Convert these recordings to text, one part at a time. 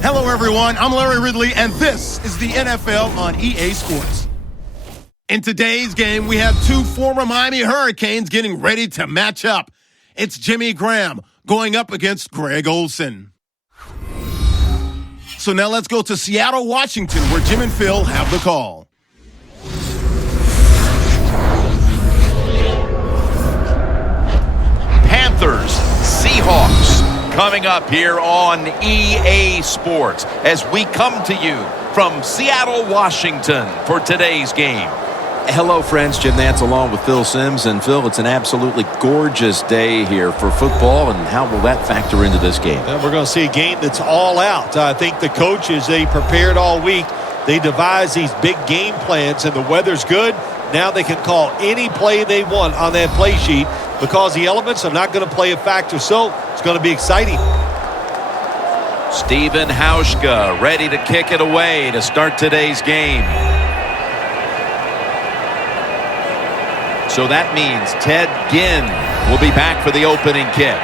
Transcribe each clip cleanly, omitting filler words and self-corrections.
Hello, everyone. I'm Larry Ridley, and this is the NFL on EA Sports. In today's game, we have two former Miami Hurricanes getting ready to match up. It's Jimmy Graham going up against Greg Olsen. So now let's go to Seattle, Washington, where Jim and Phil have the call. Panthers, Seahawks, coming up here on EA Sports as we come to you from Seattle, Washington for today's game. Hello, friends. Jim Nantz along with Phil Simms. And Phil, it's an absolutely gorgeous day here for football. And how will that factor into this game? And we're going to see a game that's all out. I think the coaches, they prepared all week. They devised these big game plans, and the weather's good. Now they can call any play they want on that play sheet because the elements are not going to play a factor. So it's going to be exciting. Steven Hauschka ready to kick it away to start today's game. So that means Ted Ginn will be back for the opening kick.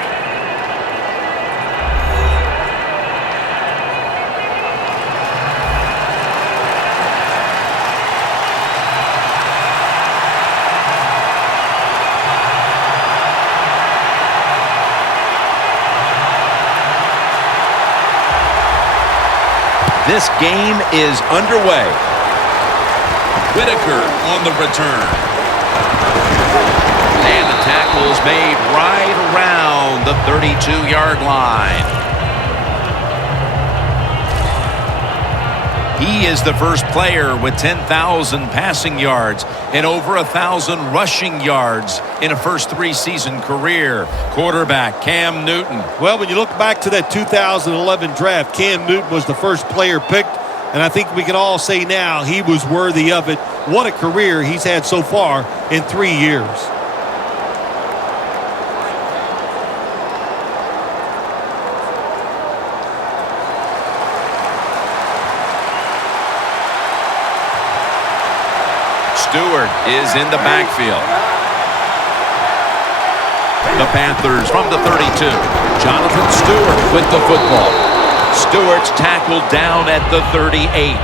This game is underway. Whitaker on the return. And the tackle is made right around the 32-yard line. He is the first player with 10,000 passing yards and over 1,000 rushing yards in a first three-season career. Quarterback Cam Newton. Well, when you look back to that 2011 draft, Cam Newton was the first player picked, and I think we can all say now he was worthy of it. What a career he's had so far in 3 years. Stewart is in the backfield. The Panthers from the 32. Jonathan Stewart with the football. Stewart's tackled down at the 38.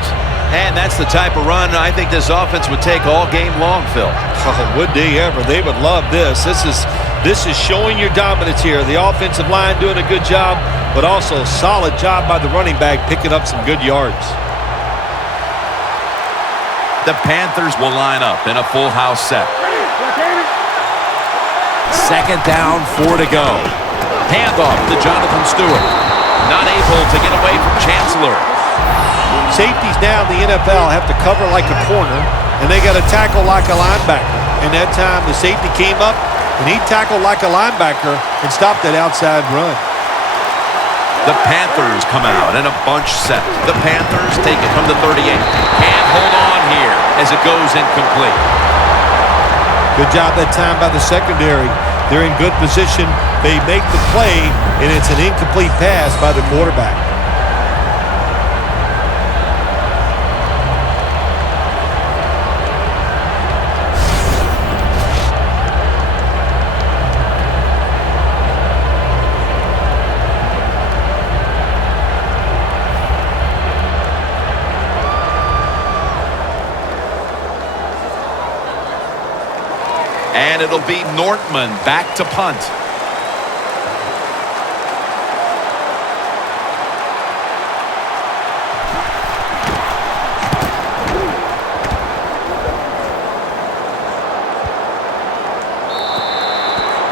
And that's the type of run I think this offense would take all game long, Phil. Oh, would they ever? They would love this. This is showing your dominance here. The offensive line doing a good job, but also a solid job by the running back picking up some good yards. The Panthers will line up in a full house set. Second down, 4 to go. Handoff to Jonathan Stewart. Not able to get away from Chancellor. Safeties now in the NFL have to cover like a corner, and they got to tackle like a linebacker. And that time the safety came up, and he tackled like a linebacker and stopped that outside run. The Panthers come out in a bunch set. The Panthers take it from the 38. Can't hold on here as it goes incomplete. Good job that time by the secondary. They're in good position. They make the play, and it's an incomplete pass by the quarterback. And it'll be Nortman back to punt.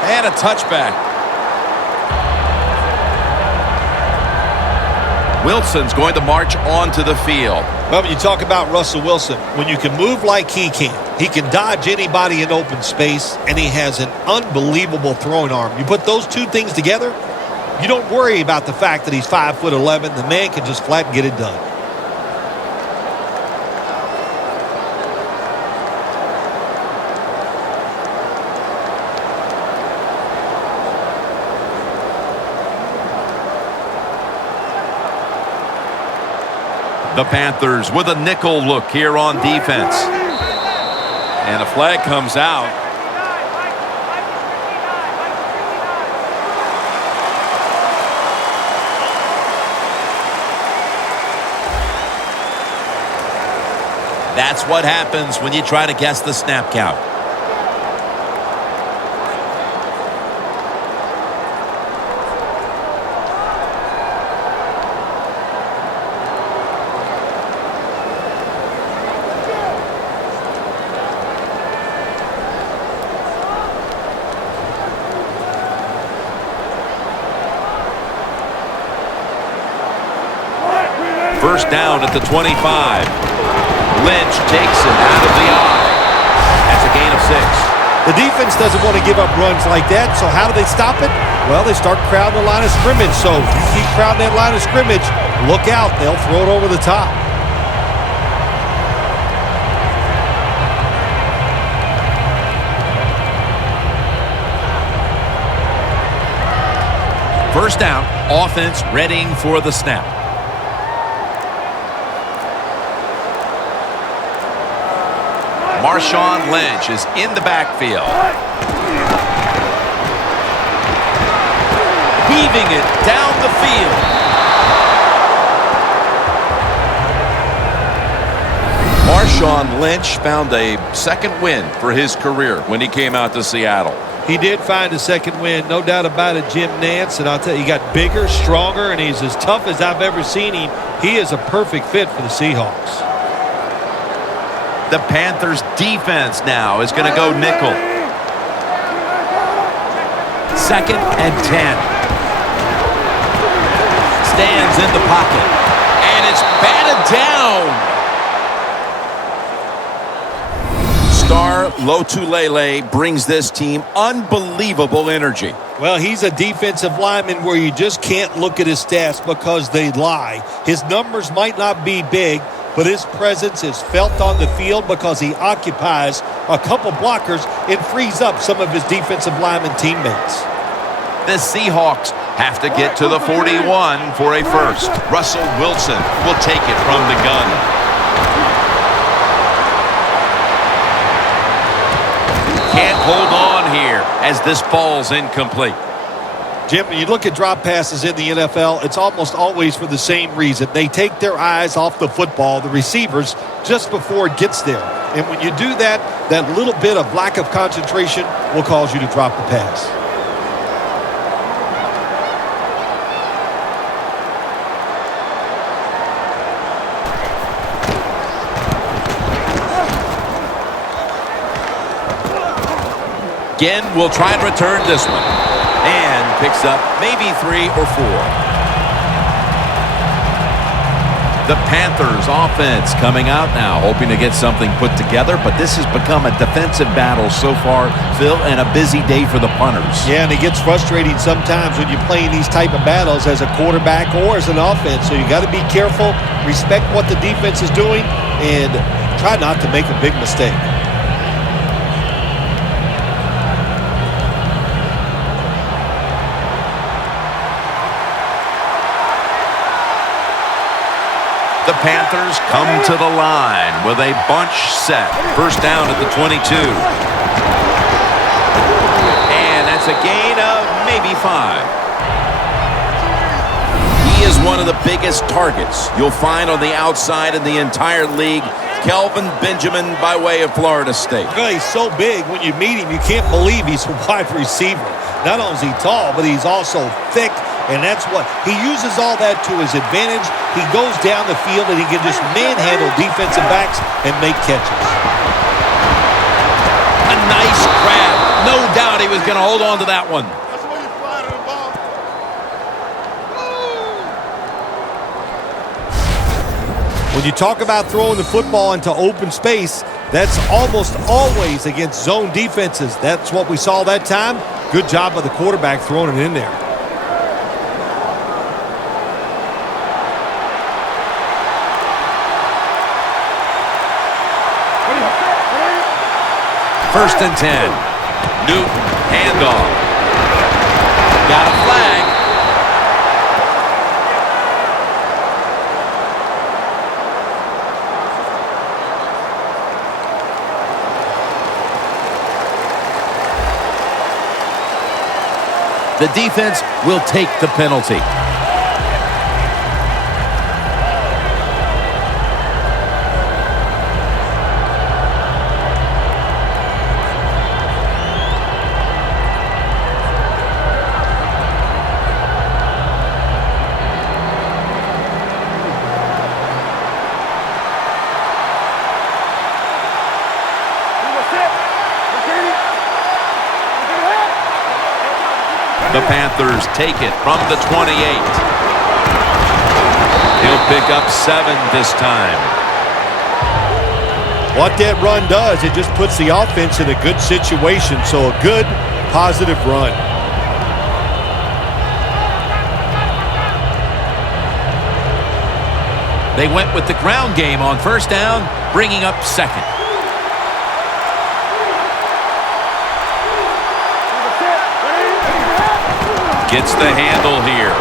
And a touchback. Wilson's going to march onto the field. Well, when you talk about Russell Wilson, when you can move like he can dodge anybody in open space, and he has an unbelievable throwing arm. You put those two things together, you don't worry about the fact that he's 5'11". The man can just flat get it done. The Panthers with a nickel look here on defense. And a flag comes out. That's what happens when you try to guess the snap count. First down at the 25. Lynch takes it out of the eye. That's a gain of 6. The defense doesn't want to give up runs like that, so how do they stop it? Well, they start crowding the line of scrimmage. So if you keep crowding that line of scrimmage, look out. They'll throw it over the top. First down, offense readying for the snap. Marshawn Lynch is in the backfield. Weaving it down the field. Marshawn Lynch found a second win for his career when he came out to Seattle. He did find a second win, no doubt about it, Jim Nance. And I'll tell you, he got bigger, stronger, and he's as tough as I've ever seen him. He is a perfect fit for the Seahawks. The Panthers defense now is going to go nickel. 2nd and 10. Stands in the pocket. And it's batted down. Star Lotulelei brings this team unbelievable energy. Well, he's a defensive lineman where you just can't look at his stats because they lie. His numbers might not be big, but his presence is felt on the field because he occupies a couple blockers and frees up some of his defensive lineman teammates. The Seahawks have to get to the 41 for a first. Russell Wilson will take it from the gun. Can't hold on here as this ball's incomplete. Jim, when you look at drop passes in the NFL, it's almost always for the same reason. They take their eyes off the football, the receivers, just before it gets there. And when you do that, that little bit of lack of concentration will cause you to drop the pass. Again, we'll try and return this one. And picks up maybe 3 or 4. The Panthers offense coming out now, hoping to get something put together, but this has become a defensive battle so far, Phil, and a busy day for the punters. Yeah, and it gets frustrating sometimes when you're playing these type of battles as a quarterback or as an offense. So you got to be careful, respect what the defense is doing, and try not to make a big mistake. The Panthers come to the line with a bunch set. First down at the 22. And that's a gain of maybe 5. He is one of the biggest targets you'll find on the outside in the entire league. Kelvin Benjamin by way of Florida State. Well, he's so big when you meet him, you can't believe he's a wide receiver. Not only is he tall, but he's also thick. And that's what he uses all that to his advantage. He goes down the field and he can just manhandle defensive backs and make catches. A nice grab. No doubt he was going to hold on to that one. When you talk about throwing the football into open space, that's almost always against zone defenses. That's what we saw that time. Good job by the quarterback throwing it in there. First and 10. Newton, handoff. Got a flag. The defense will take the penalty. The Panthers take it from the 28. He'll pick up 7 this time. What that run does, it just puts the offense in a good situation. So a good, positive run. They went with the ground game on first down, bringing up 2nd. Gets the handle here.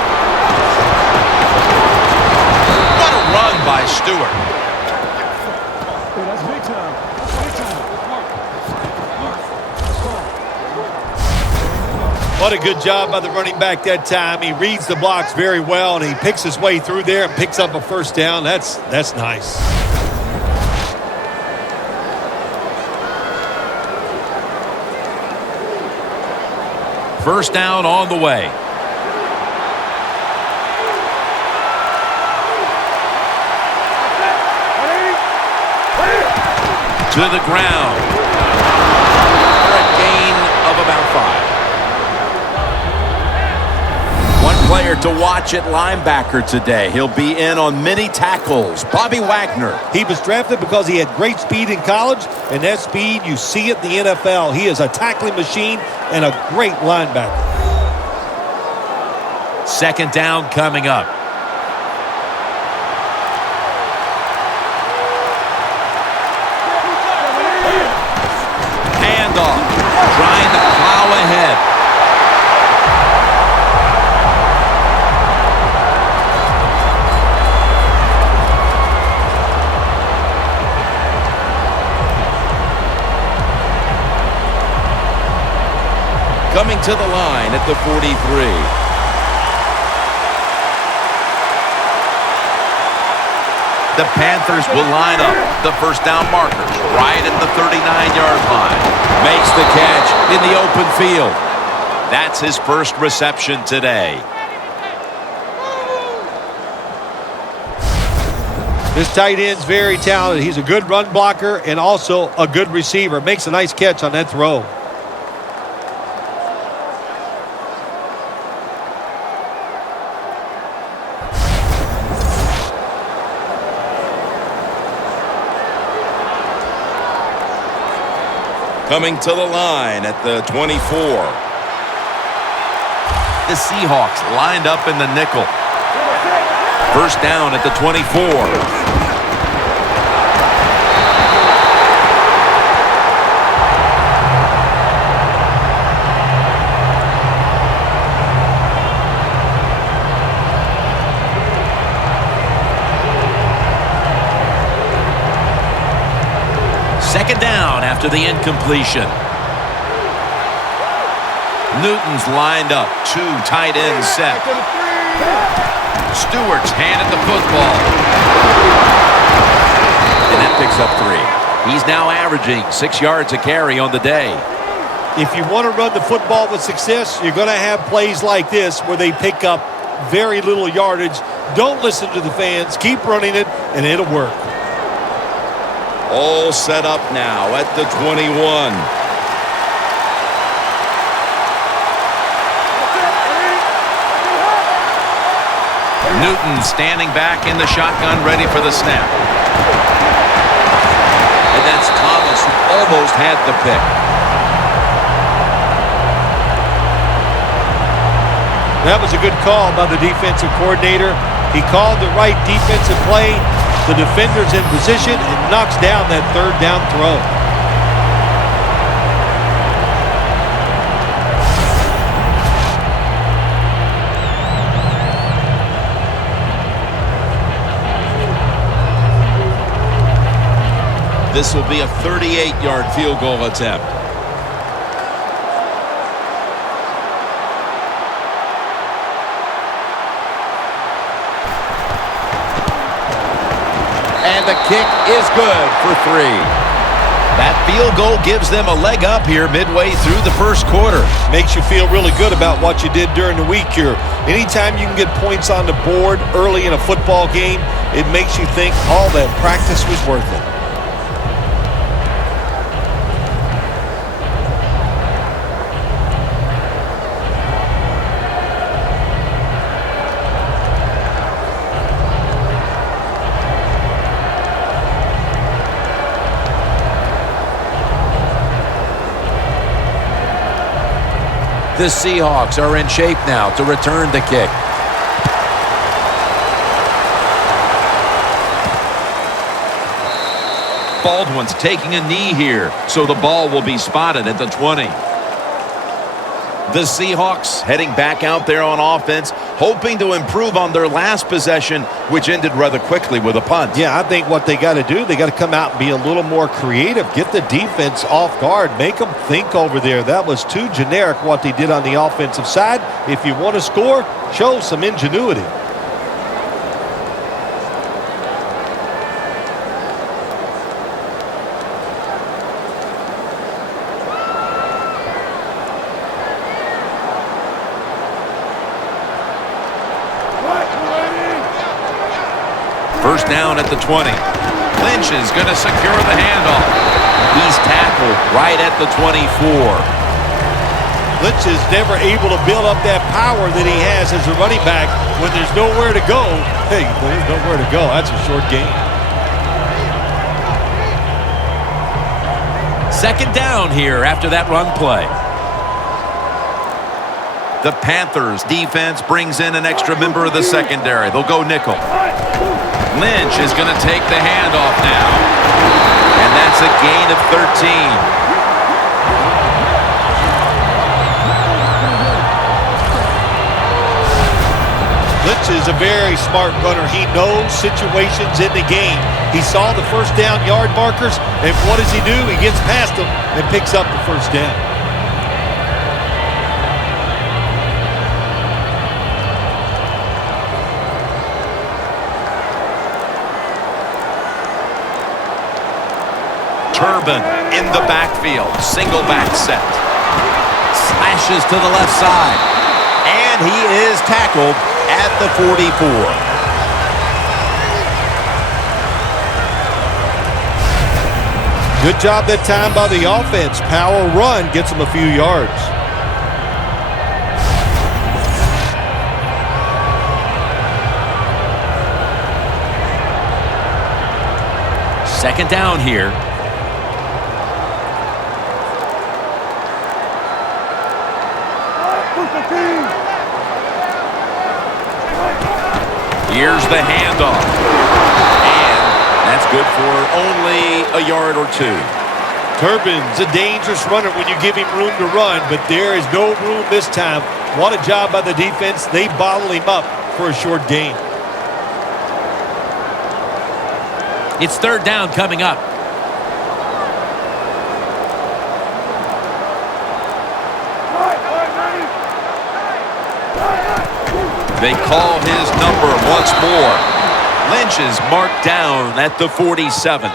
What a run by Stewart. What a good job by the running back that time. He reads the blocks very well, and he picks his way through there and picks up a first down. That's nice. First down on the way. To the ground. For a gain of about 5. One player to watch at linebacker today. He'll be in on many tackles. Bobby Wagner. He was drafted because he had great speed in college, and that speed, you see it in the NFL. He is a tackling machine and a great linebacker. 2nd down coming up. Handoff. Trying to plow ahead. Coming to the line at the 43. The Panthers will line up the first down markers right at the 39-yard line. Makes the catch in the open field. That's his first reception today. This tight end's very talented. He's a good run blocker and also a good receiver. Makes a nice catch on that throw. Coming to the line at the 24. The Seahawks lined up in the nickel. First down at the 24. Second down after the incompletion. Newton's lined up. 2 tight ends set. Stewart's handed the football. And that picks up 3. He's now averaging 6 yards a carry on the day. If you want to run the football with success, you're going to have plays like this where they pick up very little yardage. Don't listen to the fans. Keep running it, and it'll work. All set up now at the 21. Newton standing back in the shotgun, ready for the snap. And that's Thomas, who almost had the pick. That was a good call by the defensive coordinator. He called the right defensive play. The defender's in position and knocks down that third down throw. This will be a 38-yard field goal attempt. And the kick is good for 3. That field goal gives them a leg up here midway through the first quarter. Makes you feel really good about what you did during the week here. Anytime you can get points on the board early in a football game, it makes you think all that practice was worth it. The Seahawks are in shape now to return the kick. Baldwin's taking a knee here, so the ball will be spotted at the 20. The Seahawks heading back out there on offense, hoping to improve on their last possession, which ended rather quickly with a punt. Yeah, I think what they got to do, they got to come out and be a little more creative, get the defense off guard, make them think over there. That was too generic what they did on the offensive side. If you want to score, show some ingenuity. First down at the 20. Lynch is going to secure the handoff. He's tackled right at the 24. Lynch is never able to build up that power that he has as a running back when there's nowhere to go. Hey, there's nowhere to go. That's a short game. Second down here after that run play. The Panthers defense brings in an extra member of the secondary. They'll go nickel. Lynch is going to take the handoff now. And that's a gain of 13. Lynch is a very smart runner. He knows situations in the game. He saw the first down yard markers, and what does he do? He gets past them and picks up the first down. Turbin in the backfield. Single back set. Slashes to the left side. And he is tackled at the 44. Good job that time by the offense. Power run gets them a few yards. Second down here. Here's the handoff. And that's good for only a yard or two. Turbin's a dangerous runner when you give him room to run, but there is no room this time. What a job by the defense. They bottle him up for a short gain. It's third down coming up. They call his number once more. Lynch is marked down at the 47.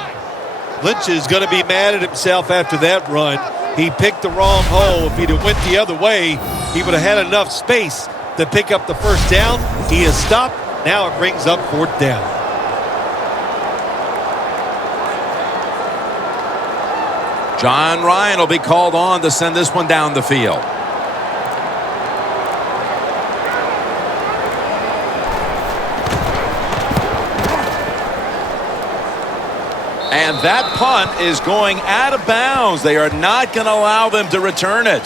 Lynch is going to be mad at himself after that run. He picked the wrong hole. If he'd have went the other way, he would have had enough space to pick up the first down. He has stopped. Now it brings up fourth down. John Ryan will be called on to send this one down the field. And that punt is going out of bounds. They are not going to allow them to return it.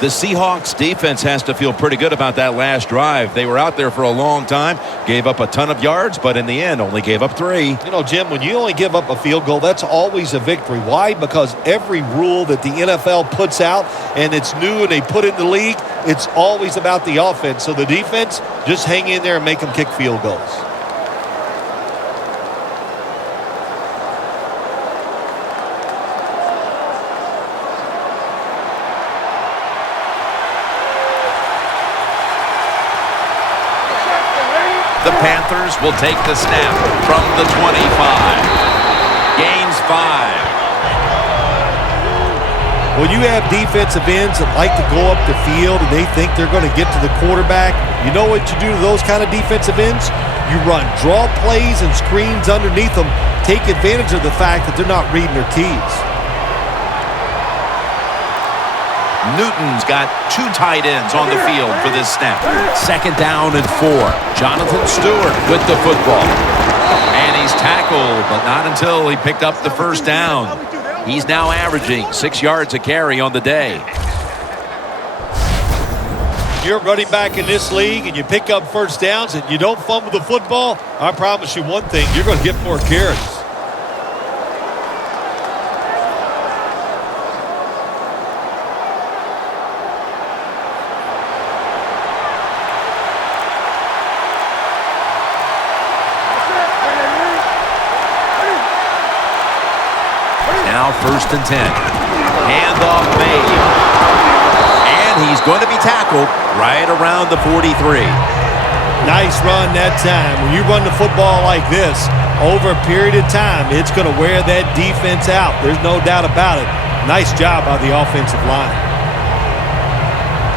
The Seahawks defense has to feel pretty good about that last drive. They were out there for a long time, gave up a ton of yards, but in the end only gave up 3. You know, Jim, when you only give up a field goal, that's always a victory. Why? Because every rule that the NFL puts out, and it's new and they put in the league, it's always about the offense. So the defense, just hang in there and make them kick field goals. The Panthers will take the snap from the 25. Gains 5. When you have defensive ends that like to go up the field and they think they're going to get to the quarterback, you know what you do to those kind of defensive ends? You run draw plays and screens underneath them. Take advantage of the fact that they're not reading their keys. Newton's got 2 tight ends on the field for this snap. Second down and 4. Jonathan Stewart with the football. And he's tackled, but not until he picked up the first down. He's now averaging 6 yards a carry on the day. You're running back in this league and you pick up first downs and you don't fumble the football, I promise you one thing, you're going to get more carries. Now 1st and 10. Handoff made. And he's going to be tackled right around the 43. Nice run that time. When you run the football like this, over a period of time, it's going to wear that defense out. There's no doubt about it. Nice job by the offensive line.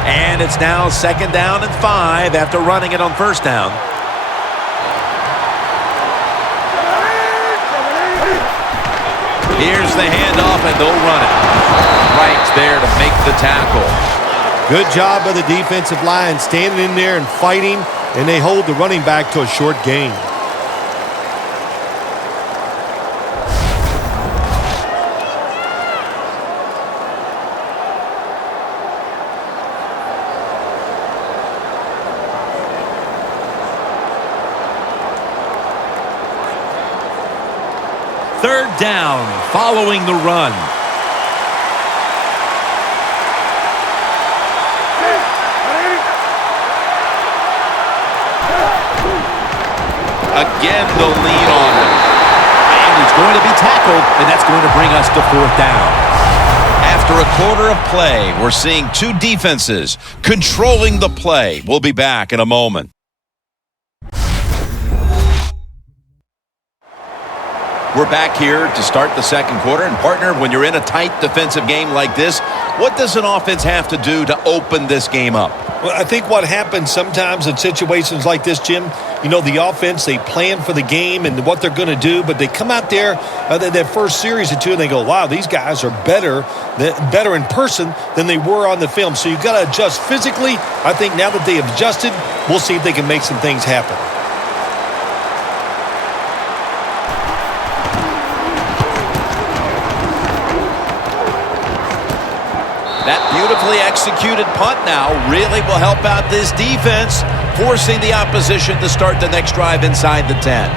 And it's now 2nd down and 5 after running it on 1st down. Here's the handoff, and they'll run it. Right there to make the tackle. Good job by the defensive line standing in there and fighting, and they hold the running back to a short gain. Third down following the run. Again, the lead on him. And he's going to be tackled, and that's going to bring us to 4th down. After a quarter of play, we're seeing two defenses controlling the play. We'll be back in a moment. We're back here to start the 2nd quarter. And, partner, when you're in a tight defensive game like this, what does an offense have to do to open this game up? Well, I think what happens sometimes in situations like this, Jim, you know, the offense, they plan for the game and what they're going to do, but they come out there that first series or two and they go, wow, these guys are better in person than they were on the film. So you've got to adjust physically. I think now that they have adjusted, we'll see if they can make some things happen. That beautifully executed punt now really will help out this defense, forcing the opposition to start the next drive inside the 10.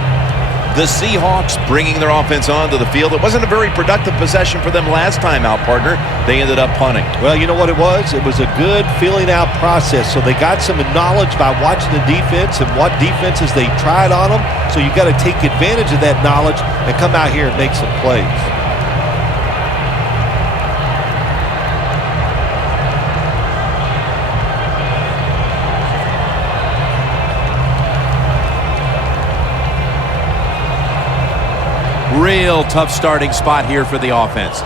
The Seahawks bringing their offense onto the field. It wasn't a very productive possession for them last time out, partner. They ended up punting. Well, you know what it was? It was a good filling out process. So they got some knowledge by watching the defense and what defenses they tried on them. So you got to take advantage of that knowledge and come out here and make some plays. Real tough starting spot here for the offense.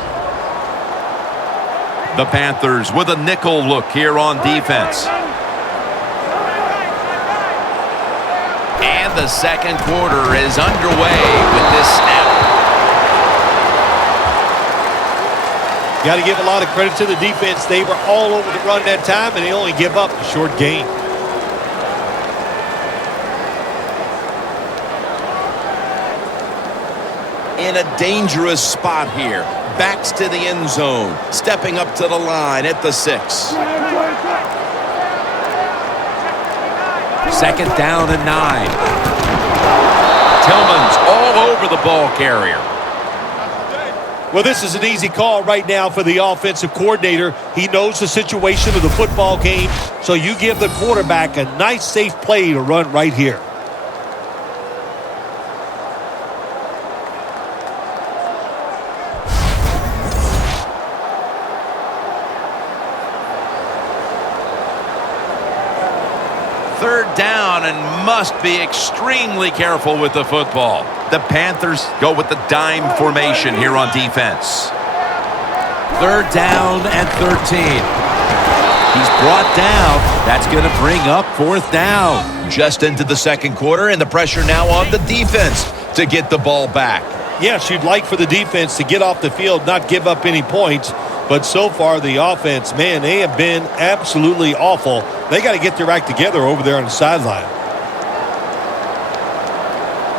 The Panthers with a nickel look here on defense. And the 2nd quarter is underway with this snap. Got to give a lot of credit to the defense. They were all over the run that time, and they only give up a short gain. In a dangerous spot here. Backs to the end zone. Stepping up to the line at the 6. 2nd down and 9. Tillman's all over the ball carrier. Well, this is an easy call right now for the offensive coordinator. He knows the situation of the football game, so you give the quarterback a nice, safe play to run right here. Third down and must be extremely careful with the football. The Panthers go with the dime formation here on defense. 3rd down and 13. He's brought down. That's going to bring up 4th down. Just into the 2nd quarter, and the pressure now on the defense to get the ball back. Yes, you'd like for the defense to get off the field, not give up any points. But so far, the offense, man, they have been absolutely awful. They got to get their act together over there on the sideline.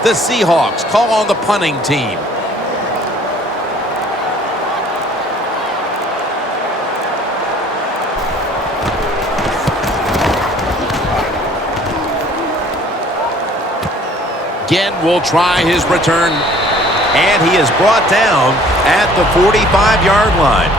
The Seahawks call on the punting team. again will try his return. And he is brought down at the 45-yard line.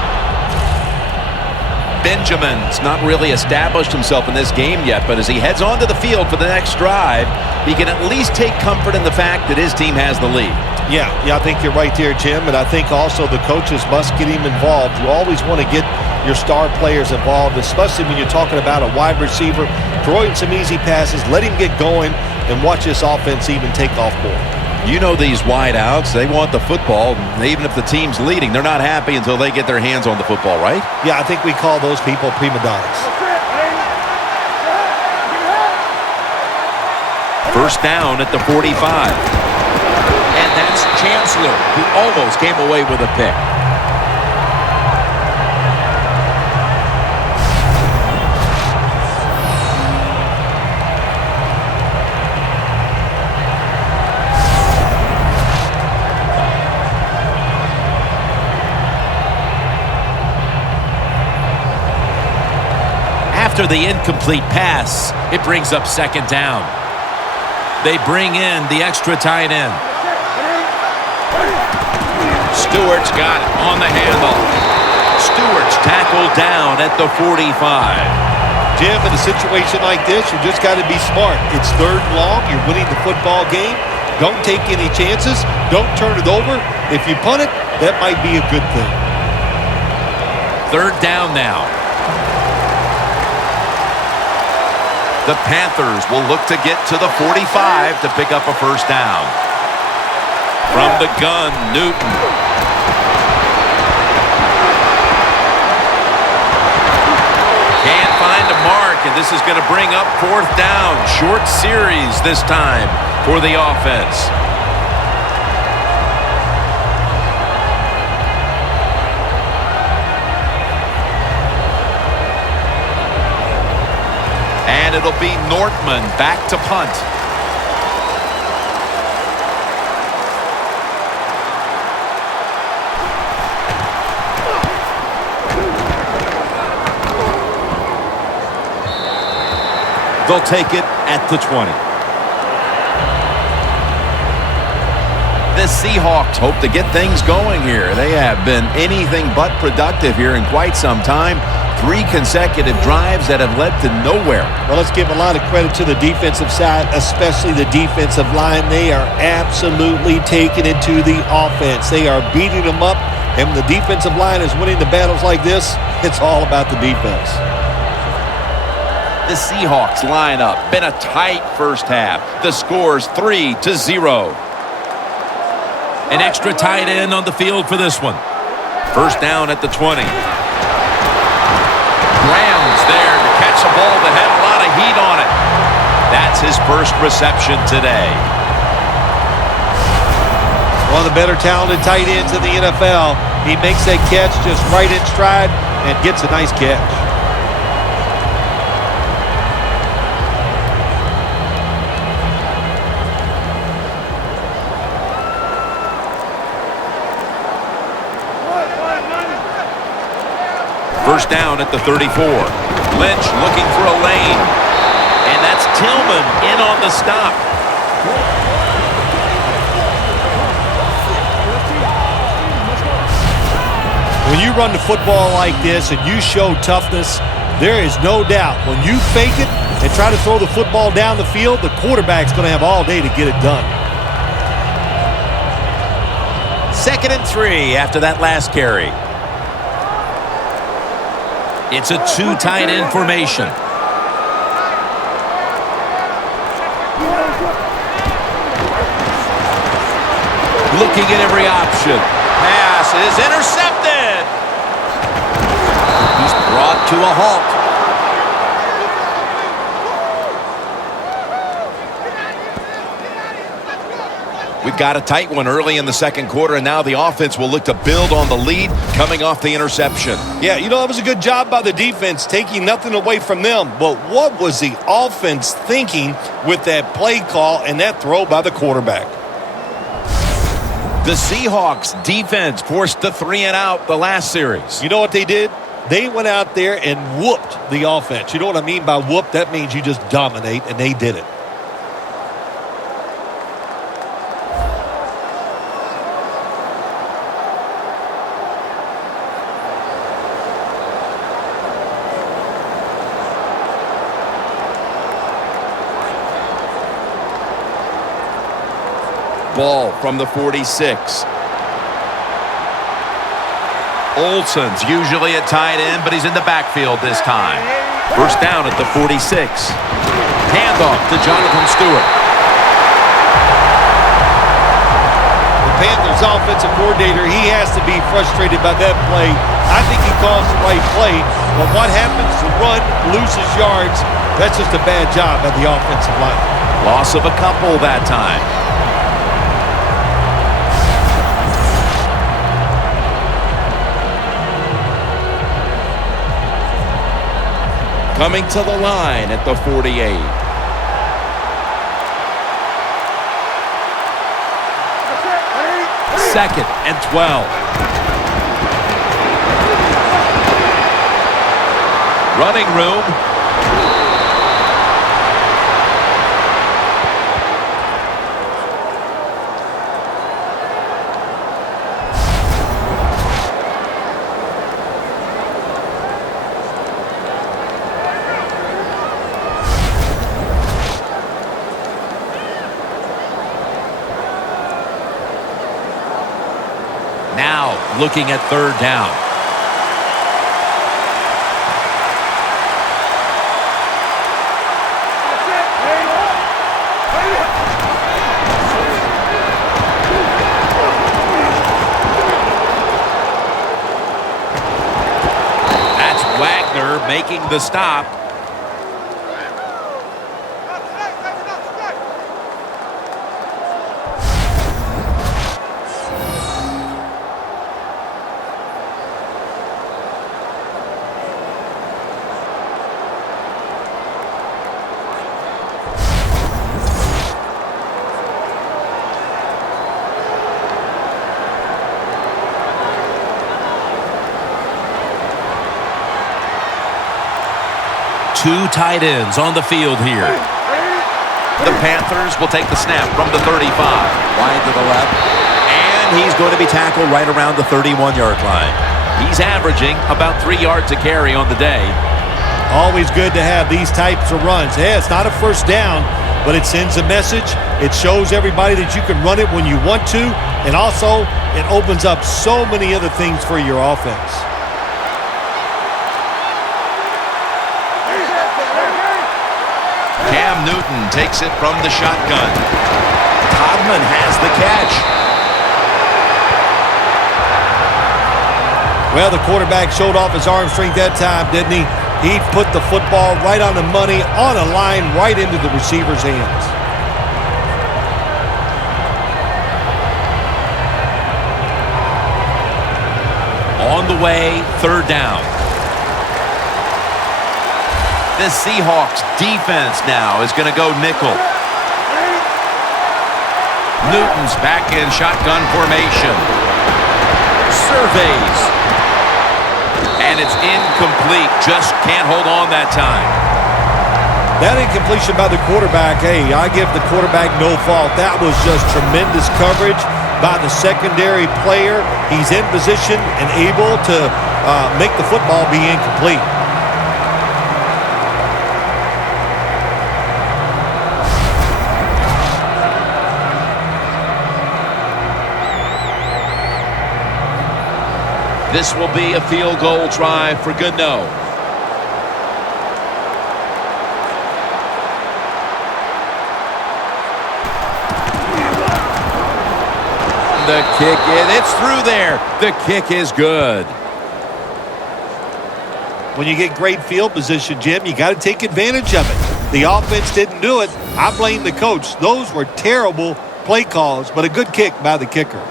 Benjamin's not really established himself in this game yet, but as he heads onto the field for the next drive, he can at least take comfort in the fact that his team has the lead. Yeah, I think you're right there, Jim, and I think also the coaches must get him involved. You always want to get your star players involved, especially when you're talking about a wide receiver. Throw him some easy passes, let him get going, and watch this offense even take off more. You know these wideouts, they want the football. Even if the team's leading, they're not happy until they get their hands on the football, right? Yeah, I think we call those people prima donnas. First down at the 45. And that's Chancellor, who almost came away with a pick. After the incomplete pass, it brings up second down. They bring in the extra tight end. Stewart's got it on the handle. Stewart's tackled down at the 45. Jim, in a situation like this, you just got to be smart. It's third and long. You're winning the football game. Don't take any chances. Don't turn it over. If you punt it, that might be a good thing. Third down now. The Panthers will look to get to the 45 to pick up a first down. From the gun, Newton. Can't find a mark, and this is going to bring up fourth down. Short series this time for the offense. And it'll be Nortman back to punt. They'll take it at the 20. The Seahawks hope to get things going here. They have been anything but productive here in quite some time. 3 consecutive drives that have led to nowhere. Well, let's give a lot of credit to the defensive side, especially the defensive line. They are absolutely taking it to the offense. They are beating them up, and when the defensive line is winning the battles like this, it's all about the defense. The Seahawks line up. Been a tight first half. The score's 3-0. An extra tight end on the field for this one. First down at the 20. Graham's there to catch a ball that had a lot of heat on it. That's his first reception today. One of the better talented tight ends in the NFL. He makes that catch just right in stride and gets a nice catch. First down at the 34. Lynch looking for a lane. And that's Tillman in on the stop. When you run the football like this and you show toughness, there is no doubt when you fake it and try to throw the football down the field, the quarterback's going to have all day to get it done. 2nd and 3 after that last carry. It's a 2 tight end formation. Looking at every option. Pass is intercepted. He's brought to a halt. We've got a tight one early in the second quarter, and now the offense will look to build on the lead coming off the interception. Yeah, you know, it was a good job by the defense, taking nothing away from them. But what was the offense thinking with that play call and that throw by the quarterback? The Seahawks defense forced the 3-and-out the last series. You know what they did? They went out there and whooped the offense. You know what I mean by whoop? That means you just dominate, and they did it. Ball from the 46. Olsen's usually at tight end, but he's in the backfield this time. First down at the 46. Handoff to Jonathan Stewart. The Panthers offensive coordinator, he has to be frustrated by that play. I think he calls the right play, but what happens? The run loses yards. That's just a bad job by the offensive line. Loss of a couple that time. Coming to the line at the 48. Second and 12. Running room. Now looking at third down. That's Wagner making the stop. Two tight ends on the field here. The Panthers will take the snap from the 35. Wide to the left. And he's going to be tackled right around the 31-yard line. He's averaging about 3 yards a carry on the day. Always good to have these types of runs. Yeah, it's not a first down, but it sends a message. It shows everybody that you can run it when you want to. And also, it opens up so many other things for your offense. Cam Newton takes it from the shotgun. Todman has the catch. Well, the quarterback showed off his arm strength that time, didn't he? He put the football right on the money, on a line, right into the receiver's hands. On the way, third down. The Seahawks defense now is going to go nickel. Newton's back in shotgun formation. Surveys. And it's incomplete. Just can't hold on that time. That incompletion by the quarterback, hey, I give the quarterback no fault. That was just tremendous coverage by the secondary player. He's in position and able to make the football be incomplete. This will be a field goal try for Gano. The kick, it's through there. The kick is good. When you get great field position, Jim, you got to take advantage of it. The offense didn't do it. I blame the coach. Those were terrible play calls, but a good kick by the kicker.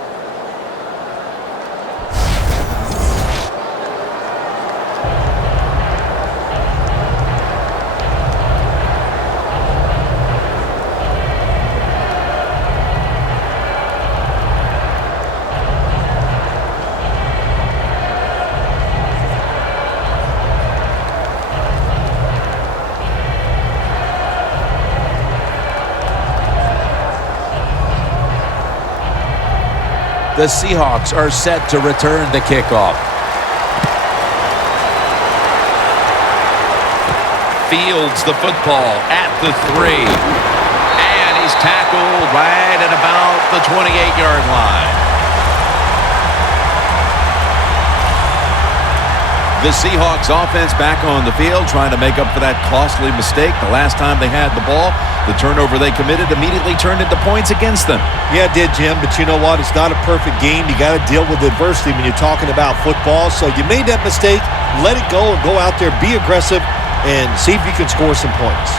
The Seahawks are set to return the kickoff. Fields the football at the 3. And he's tackled right at about the 28-yard line. The Seahawks offense back on the field trying to make up for that costly mistake. The last time they had the ball, the turnover they committed immediately turned into points against them. Yeah, it did, Jim, but you know what? It's not a perfect game. You got to deal with adversity when you're talking about football. So you made that mistake, let it go, and go out there, be aggressive, and see if you can score some points.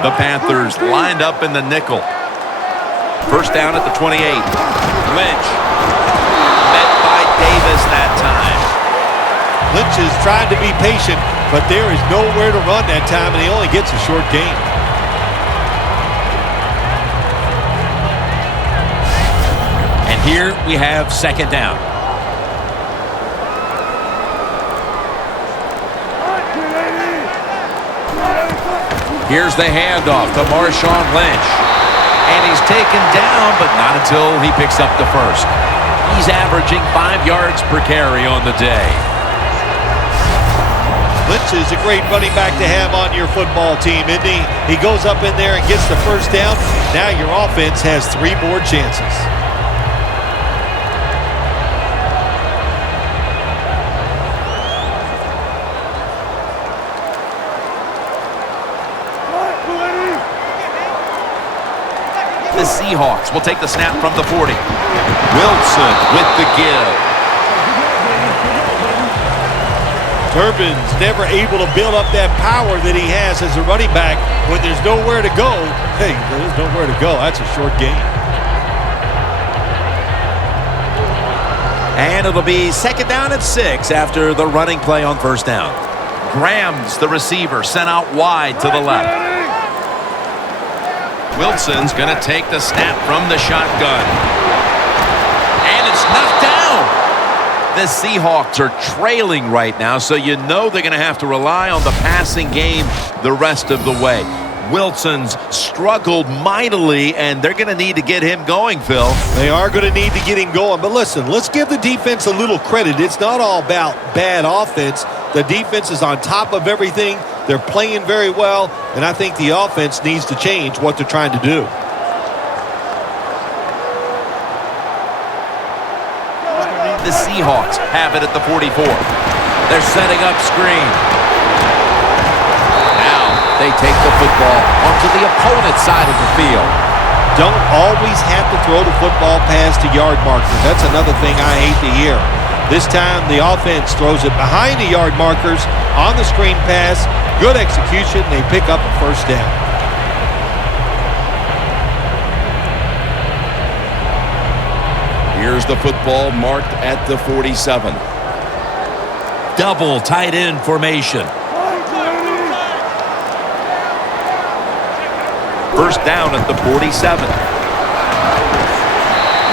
The Panthers lined up in the nickel. First down at the 28. Lynch. Met by Davis that time. Lynch is trying to be patient, but there is nowhere to run that time, and he only gets a short gain. And here we have second down. Here's the handoff to Marshawn Lynch. And he's taken down, but not until he picks up the first. He's averaging 5 yards per carry on the day. Lynch is a great running back to have on your football team, isn't he? He goes up in there and gets the first down. Now your offense has 3 more chances. The Seahawks will take the snap from the 40. Wilson with the give. Turbin's never able to build up that power that he has as a running back. When there's nowhere to go, hey, there's nowhere to go. That's a short gain. And it'll be second down and 6 after the running play on first down. Grams, the receiver, sent out wide to the left. Wilson's going to take the snap from the shotgun. And it's knocked down. The Seahawks are trailing right now, so you know they're going to have to rely on the passing game the rest of the way. Wilson's struggled mightily, and they're going to need to get him going, Phil. They are going to need to get him going. But listen, let's give the defense a little credit. It's not all about bad offense. The defense is on top of everything. They're playing very well, and I think the offense needs to change what they're trying to do. The Seahawks have it at the 44. They're setting up screen. Now they take the football onto the opponent's side of the field. Don't always have to throw the football past the yard markers. That's another thing I hate to hear. This time the offense throws it behind the yard markers on the screen pass. Good execution. They pick up a first down. Here's the football marked at the 47. Double tight end formation. First down at the 47.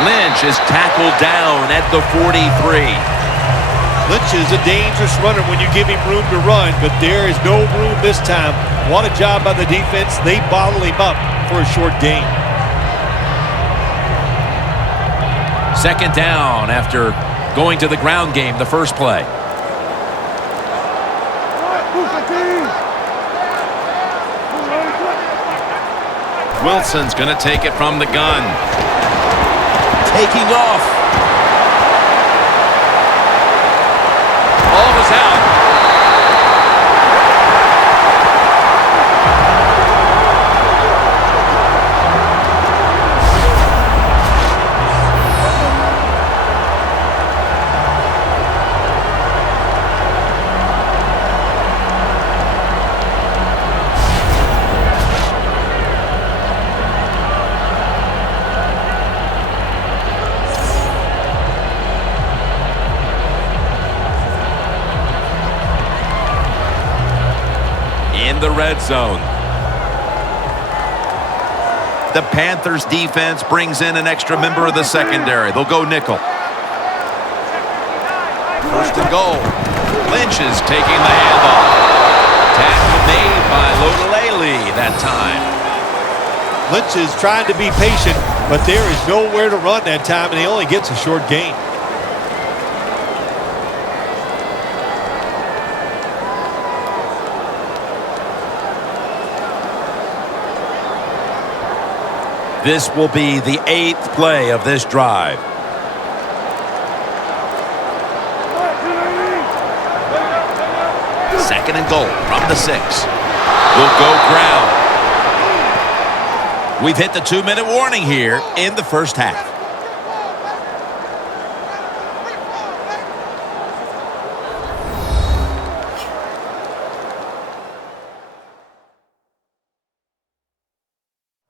Lynch is tackled down at the 43. Lynch is a dangerous runner when you give him room to run, but there is no room this time. What a job by the defense. They bottle him up for a short gain. Second down after going to the ground game the first play. Wilson's going to take it from the gun. Taking off. Ball was out. In the red zone. The Panthers defense brings in an extra member of the secondary. They'll go nickel. First and goal. Lynch is taking the handoff. Tackle made by Lodolele that time. Lynch is trying to be patient. but there is nowhere to run that time, and he only gets a short gain. This will be the 8th play of this drive. Second and goal from the 6. Will go ground. We've hit the 2-minute warning here in the first half.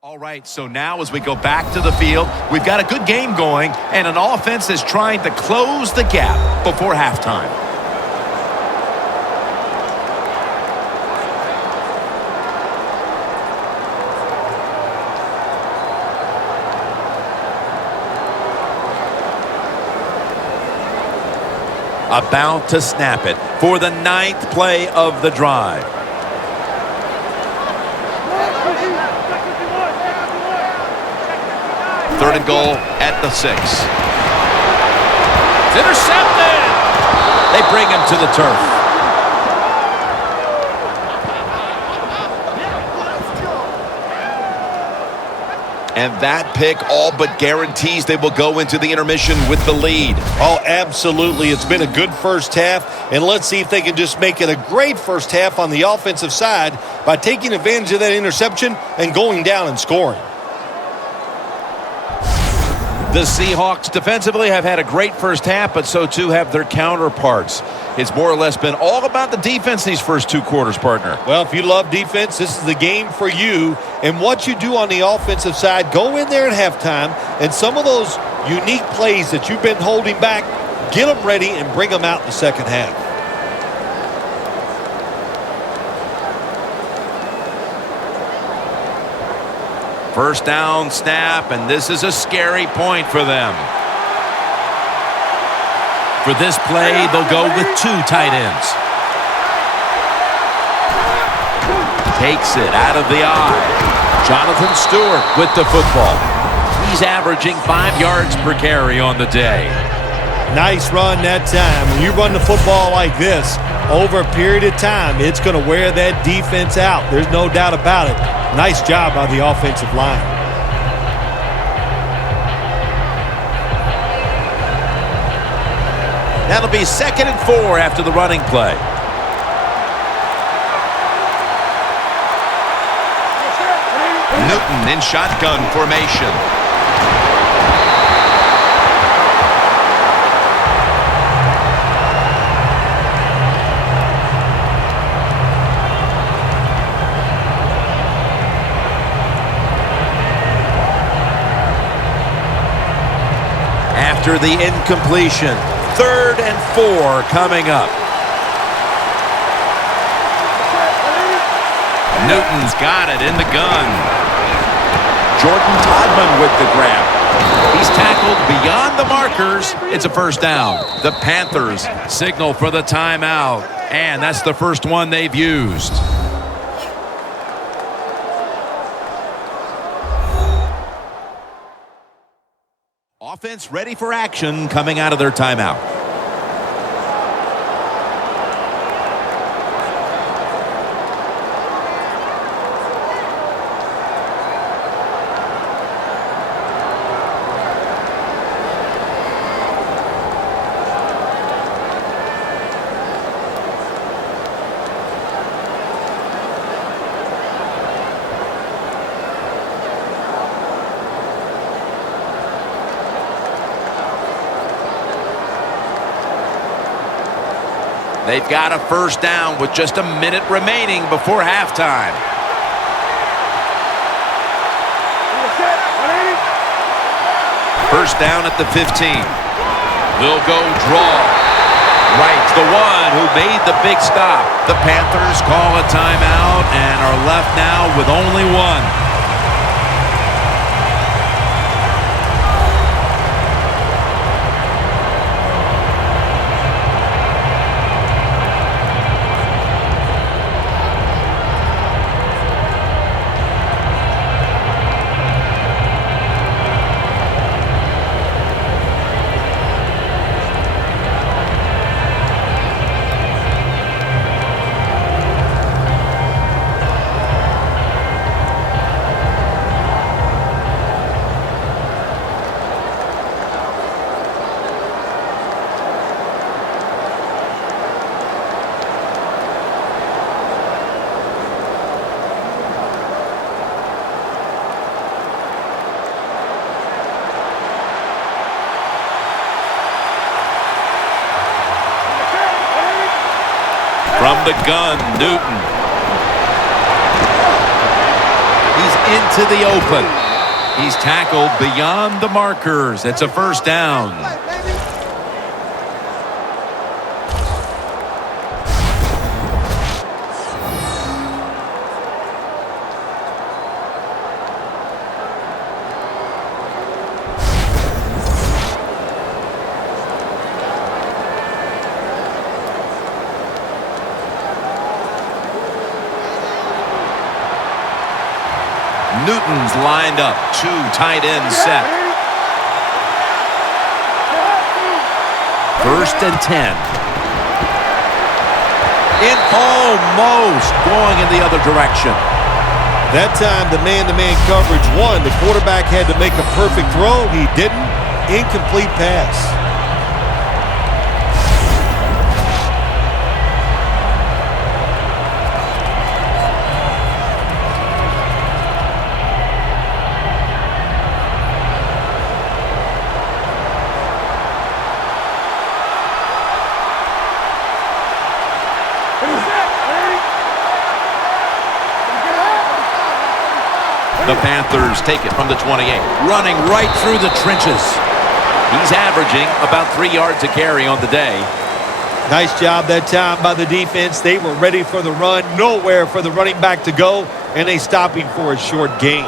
All right, so now as we go back to the field, we've got a good game going and an offense that's trying to close the gap before halftime. About to snap it for the 9th play of the drive. Third and goal at the 6. It's intercepted. They bring him to the turf. And that pick all but guarantees they will go into the intermission with the lead. Oh, absolutely. It's been a good first half, and let's see if they can just make it a great first half on the offensive side by taking advantage of that interception and going down and scoring. The Seahawks defensively have had a great first half, but so too have their counterparts. It's more or less been all about the defense these first 2 quarters, partner. Well, if you love defense, this is the game for you. And what you do on the offensive side, go in there at halftime, and some of those unique plays that you've been holding back, get them ready and bring them out in the second half. First down snap, and this is a scary point for them. For this play, they'll go with 2 tight ends. Takes it out of the eye. Jonathan Stewart with the football. He's averaging 5 yards per carry on the day. Nice run that time. When you run the football like this, over a period of time, it's going to wear that defense out. There's no doubt about it. Nice job by the offensive line. That'll be 2nd and 4 after the running play. Newton in shotgun formation. After the incompletion, 3rd and 4 coming up. Newton's got it in the gun. Jordan Todman with the grab. He's tackled beyond the markers. It's a first down. The Panthers signal for the timeout, and that's the first one they've used. Offense ready for action coming out of their timeout. They've got a first down with just a minute remaining before halftime. First down at the 15. They'll go draw. Wright's the one who made the big stop. The Panthers call a timeout and are left now with only one. From the gun, Newton. He's into the open. He's tackled beyond the markers. It's a first down. Newton's lined up. Two tight ends set. First and 10. In almost going in the other direction. That time, the man-to-man coverage won. The quarterback had to make a perfect throw. He didn't. Incomplete pass. The Panthers take it from the 28. Running right through the trenches. He's averaging about 3 yards a carry on the day. Nice job that time by the defense. They were ready for the run. Nowhere for the running back to go. And they stop him for a short gain.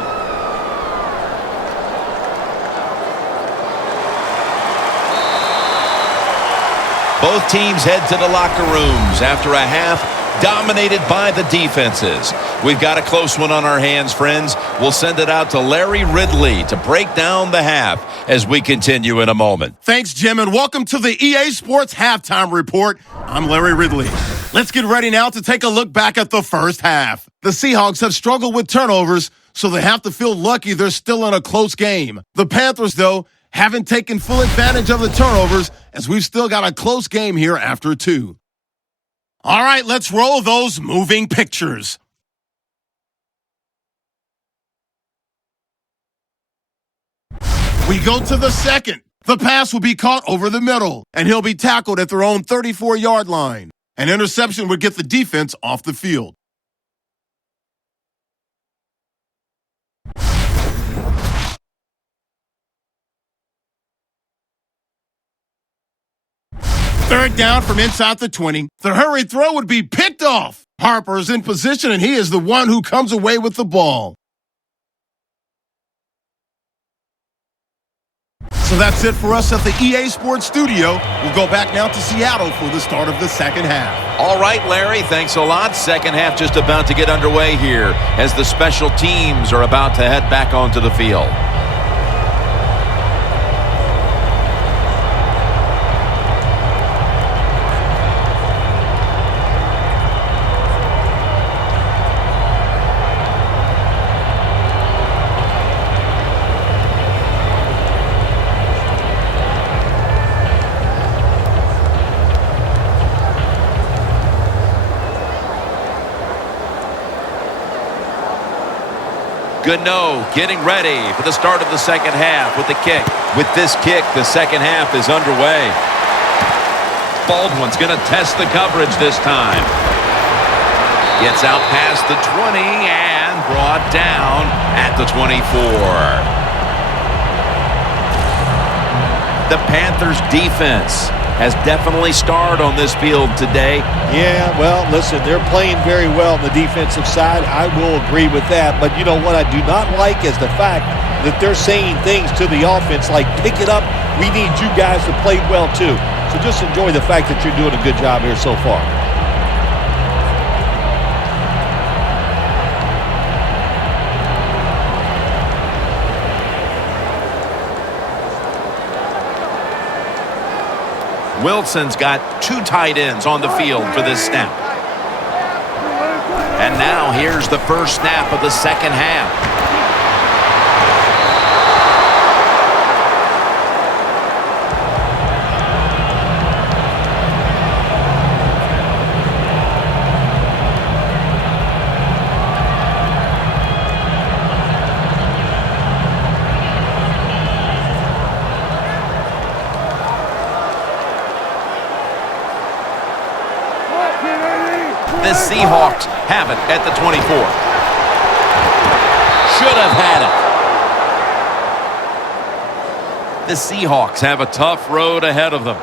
Both teams head to the locker rooms after a half dominated by the defenses. We've got a close one on our hands, friends. We'll send it out to Larry Ridley to break down the half as we continue in a moment. Thanks, Jim, and welcome to the EA Sports Halftime Report. I'm Larry Ridley. Let's get ready now to take a look back at the first half. The Seahawks have struggled with turnovers, so they have to feel lucky they're still in a close game. The Panthers, though, haven't taken full advantage of the turnovers, as we've still got a close game here after 2. All right, let's roll those moving pictures. We go to the second. The pass will be caught over the middle, and he'll be tackled at their own 34-yard line. An interception would get the defense off the field. Third down from inside the 20. The hurry throw would be picked off. Harper's in position, and he is the one who comes away with the ball. So that's it for us at the EA Sports Studio. We'll go back now to Seattle for the start of the second half. All right, Larry, thanks a lot. Second half just about to get underway here as the special teams are about to head back onto the field. Gano getting ready for the start of the second half with the kick. With this kick, the second half is underway. Baldwin's going to test the coverage this time. Gets out past the 20 and brought down at the 24. The Panthers defense has definitely starred on this field today. Yeah, well, listen, they're playing very well on the defensive side. I will agree with that. But you know what I do not like is the fact that they're saying things to the offense like, pick it up. We need you guys to play well, too. So just enjoy the fact that you're doing a good job here so far. Wilson's got 2 tight ends on the field for this snap. And now here's the first snap of the second half. Seahawks have it at the 24. Should have had it. The Seahawks have a tough road ahead of them.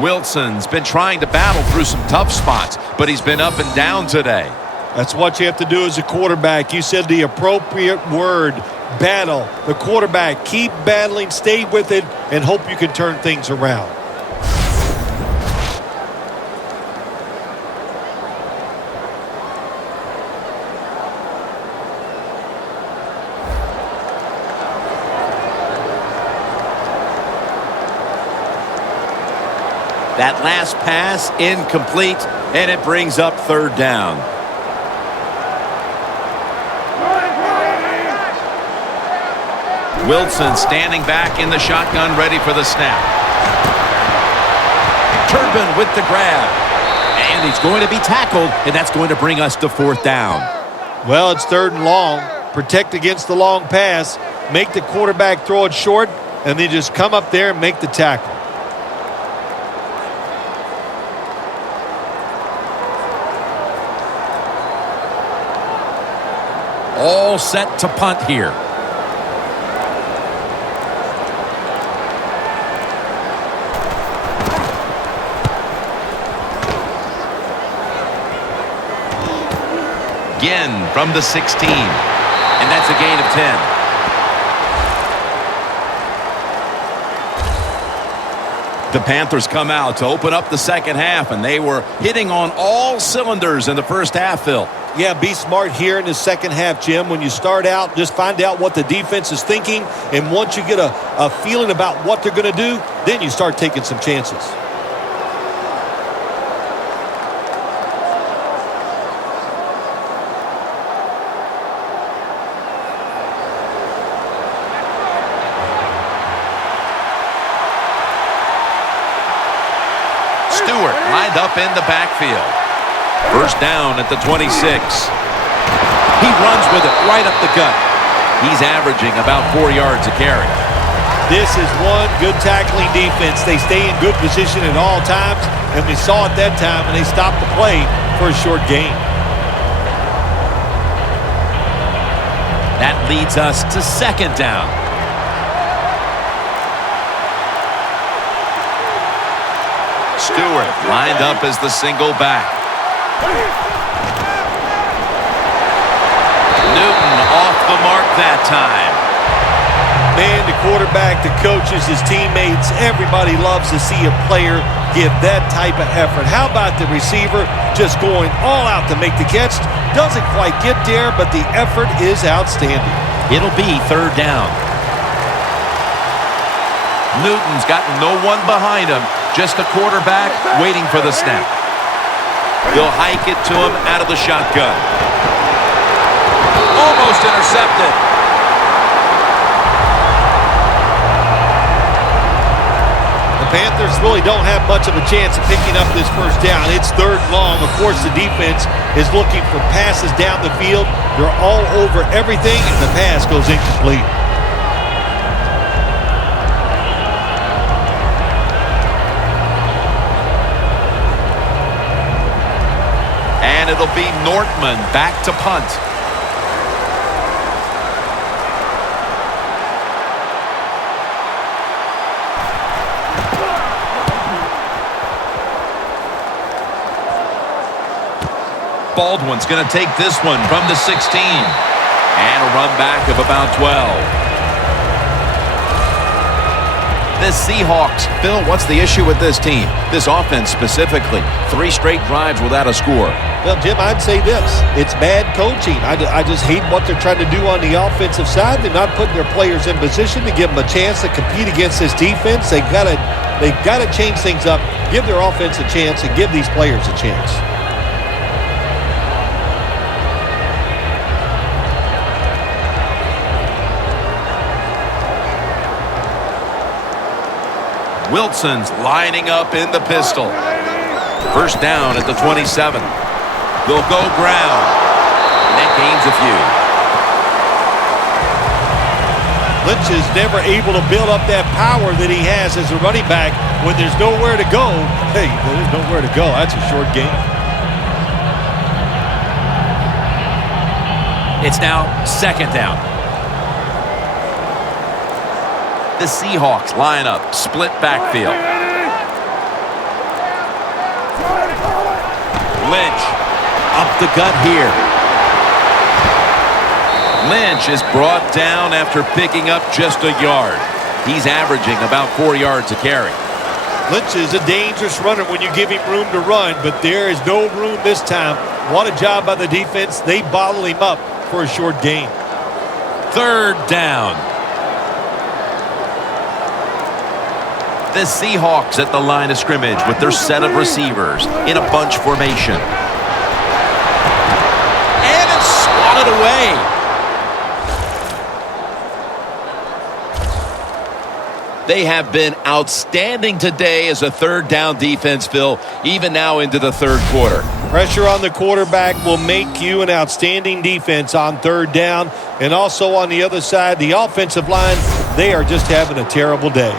Wilson's been trying to battle through some tough spots, but he's been up and down today. That's what you have to do as a quarterback. You said the appropriate word, battle. The quarterback, keep battling, stay with it, and hope you can turn things around. That last pass incomplete, and it brings up third down. Wilson standing back in the shotgun, ready for the snap. Turbin with the grab. And he's going to be tackled, and that's going to bring us to fourth down. Well, it's third and long. Protect against the long pass. Make the quarterback throw it short, and then just come up there and make the tackle. All set to punt here. Again from the 16. And that's a gain of 10. The Panthers come out to open up the second half, and they were hitting on all cylinders in the first half, Phil. Yeah, be smart here in the second half, Jim. When you start out, just find out what the defense is thinking, and once you get a feeling about what they're going to do, then you start taking some chances. Stewart lined up in the backfield. First down at the 26. He runs with it right up the gut. He's averaging about 4 yards a carry. This is one good tackling defense. They stay in good position at all times, and we saw it that time when they stopped the play for a short gain. That leads us to second down. Stewart lined up as the single back. Newton off the mark that time. Man, the quarterback, the coaches, his teammates, everybody loves to see a player give that type of effort. How about the receiver just going all out to make the catch? Doesn't quite get there, but the effort is outstanding. It'll be third down. Newton's got no one behind him, just a quarterback waiting for the snap. They'll hike it to him out of the shotgun. Almost intercepted. The Panthers really don't have much of a chance of picking up this first down. It's third and long. Of course, the defense is looking for passes down the field. They're all over everything, and the pass goes incomplete. And it'll be Nortman back to punt. Baldwin's going to take this one from the 16. And a run back of about 12. The Seahawks. Phil, what's the issue with this team? This offense specifically. 3 straight drives without a score. Well, Jim, I'd say this. It's bad coaching. I just hate what they're trying to do on the offensive side. They're not putting their players in position to give them a chance to compete against this defense. They've got to change things up, give their offense a chance, and give these players a chance. Wilson's lining up in the pistol. First down at the 27. They'll go ground. And that gains a few. Lynch is never able to build up that power that he has as a running back when there's nowhere to go. Hey, there's nowhere to go. That's a short game. It's now 2nd down. The Seahawks line up, split backfield. Lynch up the gut here. Lynch is brought down after picking up just a yard. He's averaging about 4 yards a carry. Lynch is a dangerous runner when you give him room to run, but there is no room this time. What a job by the defense. They bottle him up for a short gain. 3rd down. The Seahawks at the line of scrimmage with their set of receivers in a bunch formation. And it's swatted away. They have been outstanding today as a 3rd down defense, Phil, even now into the 3rd quarter. Pressure on the quarterback will make you an outstanding defense on 3rd down. And also on the other side, the offensive line, they are just having a terrible day.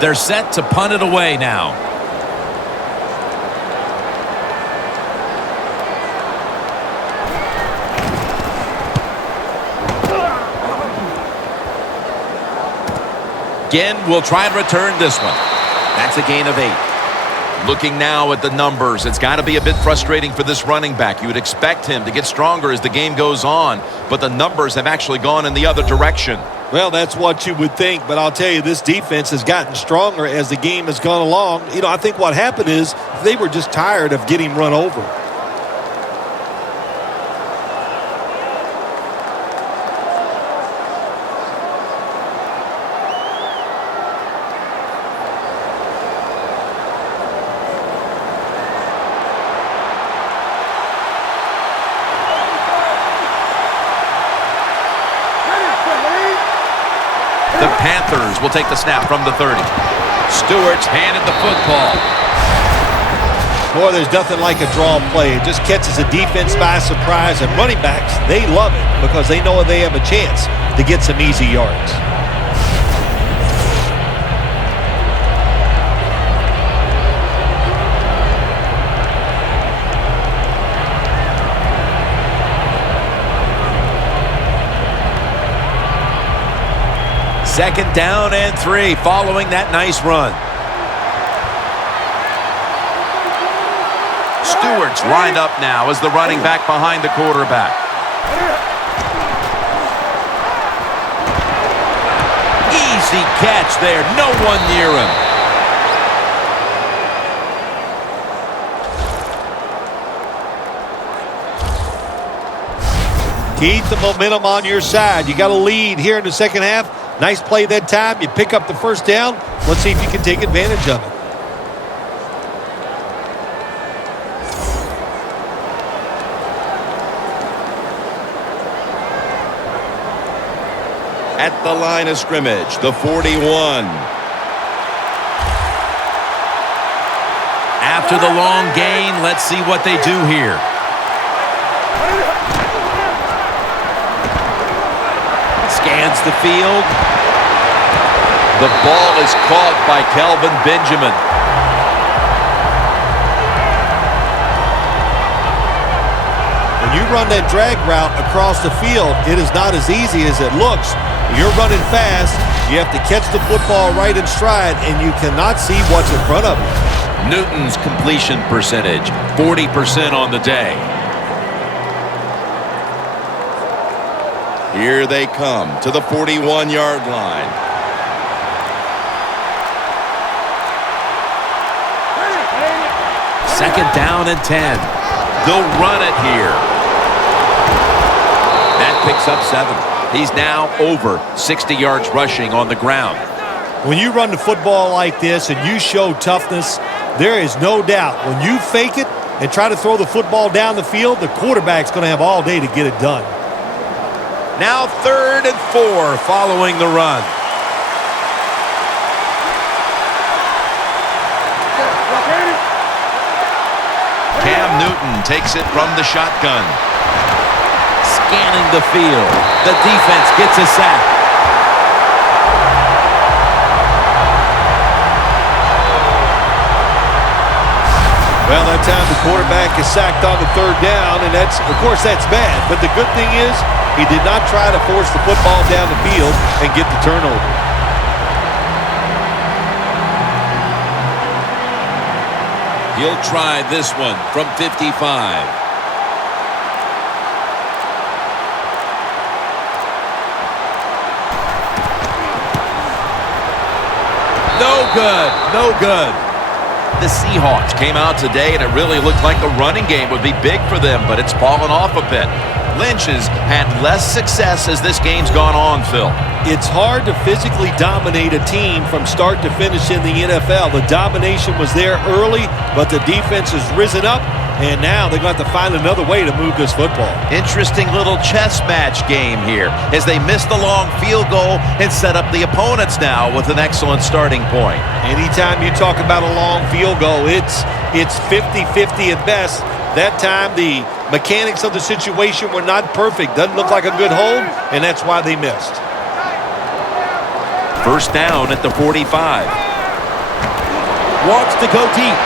They're set to punt it away now. Again, we'll try and return this one. That's a gain of 8. Looking now at the numbers, it's got to be a bit frustrating for this running back. You would expect him to get stronger as the game goes on, but the numbers have actually gone in the other direction. Well, that's what you would think, but I'll tell you, this defense has gotten stronger as the game has gone along. You know, I think what happened is they were just tired of getting run over. The Panthers will take the snap from the 30. Stewart's handed the football. Boy, there's nothing like a draw play. It just catches the defense by surprise, and running backs, they love it because they know they have a chance to get some easy yards. Second down and 3 following that nice run. Stewart's lined up now as the running back behind the quarterback. Easy catch there. No one near him. Keep the momentum on your side. You got a lead here in the second half. Nice play that time. You pick up the 1st down. Let's see if you can take advantage of it. At the line of scrimmage, the 41. After the long gain, let's see what they do here. Scans the field. The ball is caught by Kelvin Benjamin. When you run that drag route across the field, it is not as easy as it looks. You're running fast. You have to catch the football right in stride, and you cannot see what's in front of you. Newton's completion percentage, 40% on the day. Here they come to the 41-yard line. Second down and 10. They'll run it here. That picks up 7. He's now over 60 yards rushing on the ground. When you run the football like this and you show toughness, there is no doubt when you fake it and try to throw the football down the field, the quarterback's going to have all day to get it done. Now 3rd and 4 following the run. Cam Newton takes it from the shotgun. Scanning the field. The defense gets a sack. Well, that time the quarterback is sacked on the third down, and of course, that's bad. But the good thing is he did not try to force the football down the field and get the turnover. He'll try this one from 55. No good. No good. The Seahawks came out today, and it really looked like the running game would be big for them, but it's fallen off a bit. Lynch has had less success as this game's gone on, Phil. It's hard to physically dominate a team from start to finish in the NFL. The domination was there early, but the defense has risen up, and now they're going to have to find another way to move this football. Interesting little chess match game here as they miss the long field goal and set up the opponents now with an excellent starting point. Anytime you talk about a long field goal, it's 50-50 at best. That time, the mechanics of the situation were not perfect. Doesn't look like a good hold, and that's why they missed. First down at the 45. Wants to go deep,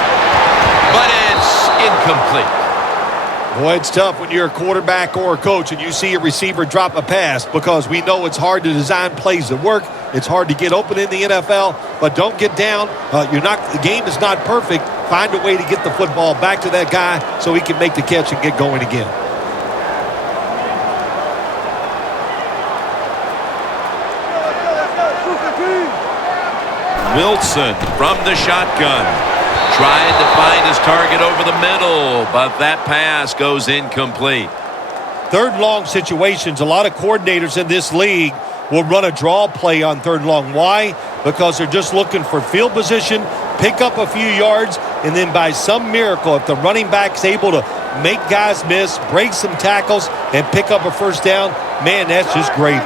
but it's incomplete. Boy, it's tough when you're a quarterback or a coach and you see a receiver drop a pass, because we know it's hard to design plays that work. It's hard to get open in the NFL, but don't get down. The game is not perfect. Find a way to get the football back to that guy so he can make the catch and get going again. Wilson from the shotgun. Tried to find his target over the middle, but that pass goes incomplete. Third long situations, a lot of coordinators in this league will run a draw play on third long. Why? Because they're just looking for field position, pick up a few yards, and then by some miracle, if the running back's able to make guys miss, break some tackles, and pick up a first down, man, that's just gravy.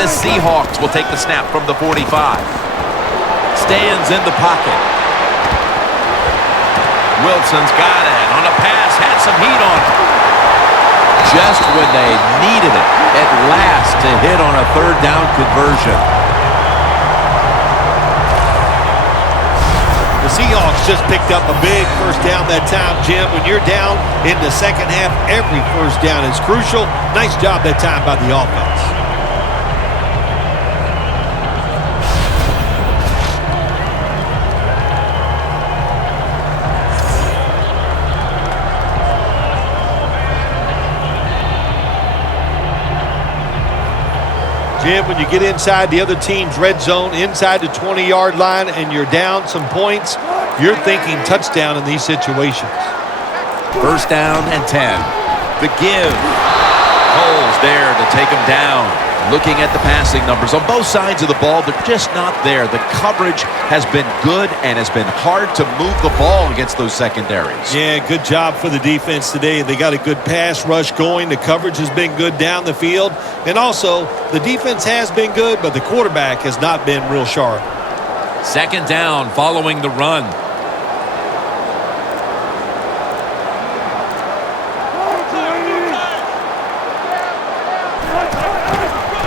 The Seahawks will take the snap from the 45. Stands in the pocket. Wilson's got it on a pass, had some heat on it. Just when they needed it at last to hit on a third down conversion. The Seahawks just picked up a big first down that time, Jim. When you're down in the second half, every first down is crucial. Nice job that time by the offense. Jim, when you get inside the other team's red zone, inside the 20-yard line, and you're down some points, you're thinking touchdown in these situations. First down and 10. The give. Holes there to take him down. Looking at the passing numbers on both sides of the ball, they're just not there. The coverage has been good and has been hard to move the ball against those secondaries. Yeah, good job for the defense today. They got a good pass rush going. The coverage has been good down the field. And also, the defense has been good, but the quarterback has not been real sharp. Second down following the run.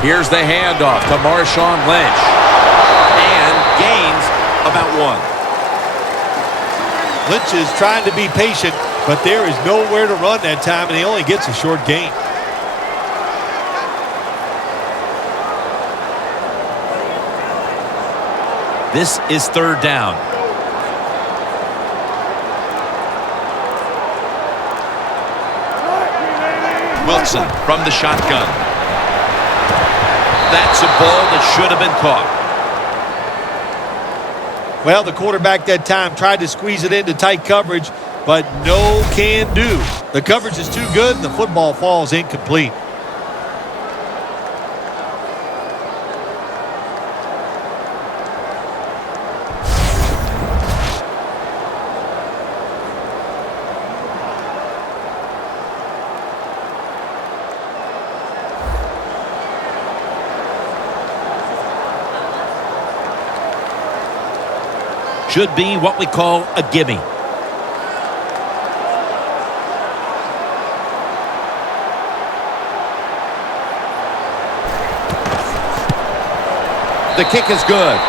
Here's the handoff to Marshawn Lynch. And gains about 1. Lynch is trying to be patient, but there is nowhere to run that time, and he only gets a short gain. This is third down. Wilson from the shotgun. That's a ball that should have been caught. Well, the quarterback that time tried to squeeze it into tight coverage, but no can do. The coverage is too good, and the football falls incomplete. Should be what we call a gimme. The kick is good.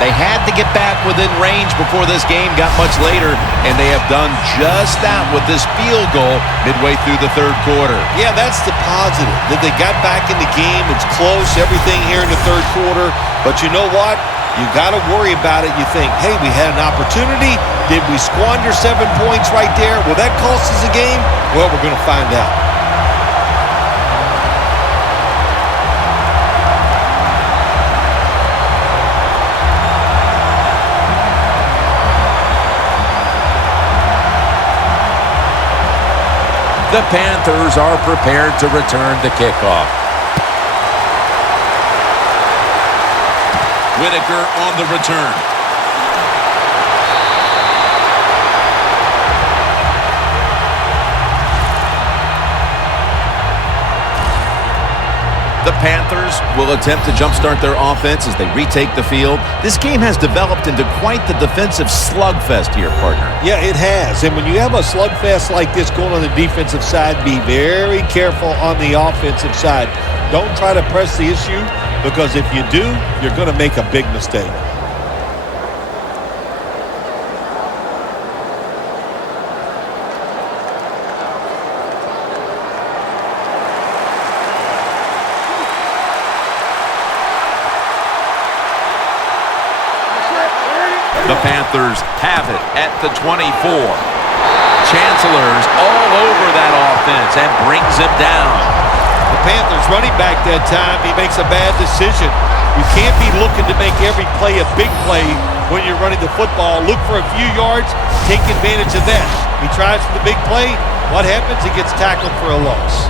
They had to get back within range before this game got much later, and they have done just that with this field goal midway through the third quarter. Yeah, that's the positive, that they got back in the game. It's close, everything here in the third quarter. But you know what? You got to worry about it. You think, hey, we had an opportunity. Did we squander 7 points right there? Will that cost us a game? Well, we're going to find out. The Panthers are prepared to return the kickoff. Whitaker on the return. The Panthers will attempt to jumpstart their offense as they retake the field. This game has developed into quite the defensive slugfest here, partner. Yeah, it has. And when you have a slugfest like this going on the defensive side, be very careful on the offensive side. Don't try to press the issue, because if you do, you're going to make a big mistake. The Panthers have it at the 24. Chancellor's all over that offense and brings him down. The Panthers running back that time, he makes a bad decision. You can't be looking to make every play a big play when you're running the football. Look for a few yards, take advantage of that. He tries for the big play. What happens? He gets tackled for a loss.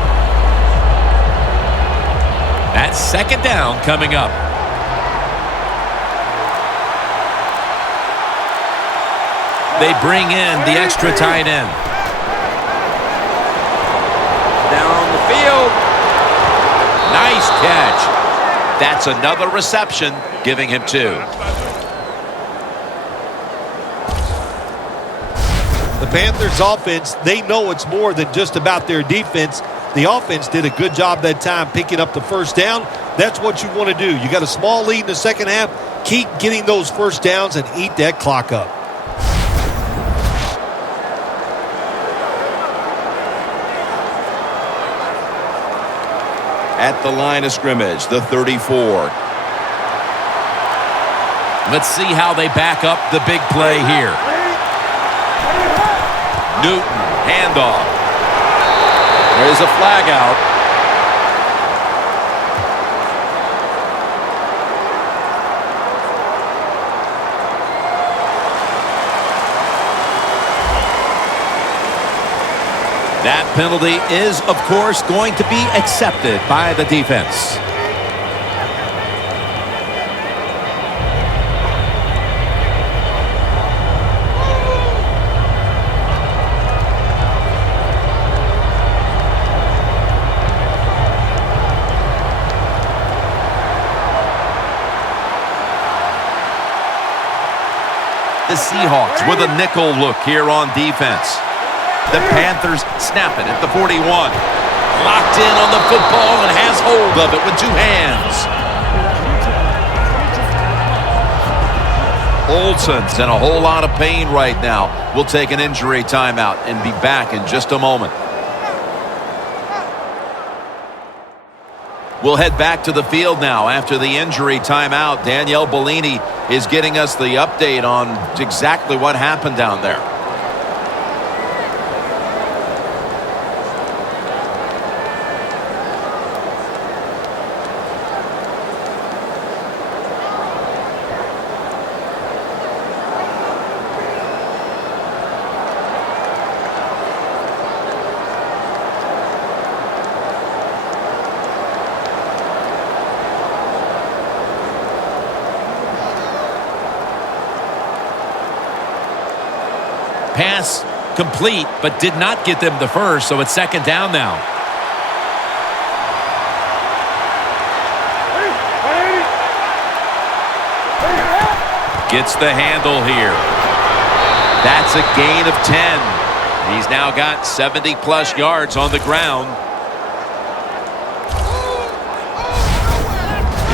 That's second down coming up. They bring in the extra tight end. Down the field. Nice catch. That's another reception, giving him 2. The Panthers offense, they know it's more than just about their defense. The offense did a good job that time picking up the first down. That's what you want to do. You got a small lead in the second half. Keep getting those first downs and eat that clock up. At the line of scrimmage, the 34. Let's see how they back up the big play here. Newton, handoff. There's a flag out. That penalty is, of course, going to be accepted by the defense. The Seahawks with a nickel look here on defense. The Panthers snap it at the 41. Locked in on the football and has hold of it with 2 hands. Olsen's in a whole lot of pain right now. We'll take an injury timeout and be back in just a moment. We'll head back to the field now after the injury timeout. Danielle Bellini is getting us the update on exactly what happened down there. Pass complete, but did not get them the first, so it's second down now. Gets the handle here. That's a gain of 10. He's now got 70-plus yards on the ground.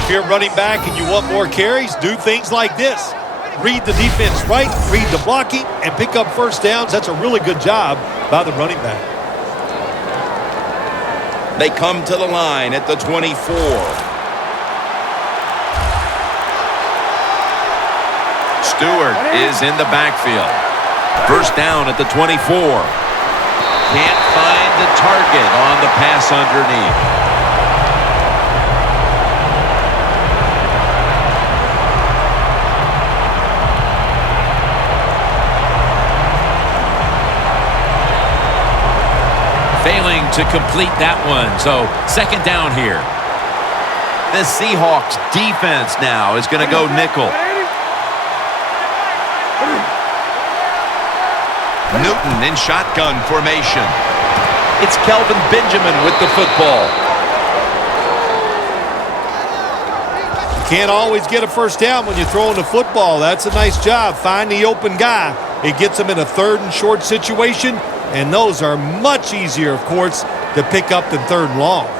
If you're running back and you want more carries, do things like this. Read the defense right, read the blocking, and pick up first downs. That's a really good job by the running back. They come to the line at the 24. Stewart is in the backfield. First down at the 24. Can't find the target on the pass underneath. Failing to complete that one, so second down here. The Seahawks defense now is going to go nickel. Newton in shotgun formation. It's Kelvin Benjamin with the football. You can't always get a first down when you're throwing the football. That's a nice job. Find the open guy. It gets him in a third and short situation. And those are much easier, of course, to pick up than third and long.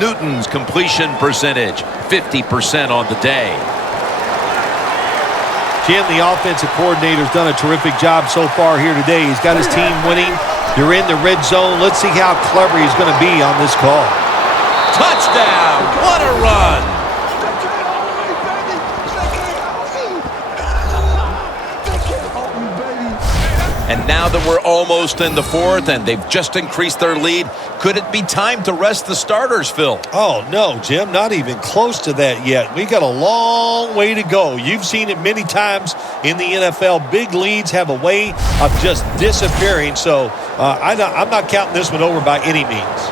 Newton's completion percentage, 50% on the day. Jim, the offensive coordinator's done a terrific job so far here today. He's got his team winning. You're in the red zone. Let's see how clever he's going to be on this call. Touchdown! What a run! And now that we're almost in the fourth and they've just increased their lead, could it be time to rest the starters, Phil? Oh, no, Jim, not even close to that yet. We got a long way to go. You've seen it many times in the NFL. Big leads have a way of just disappearing, so I'm not counting this one over by any means.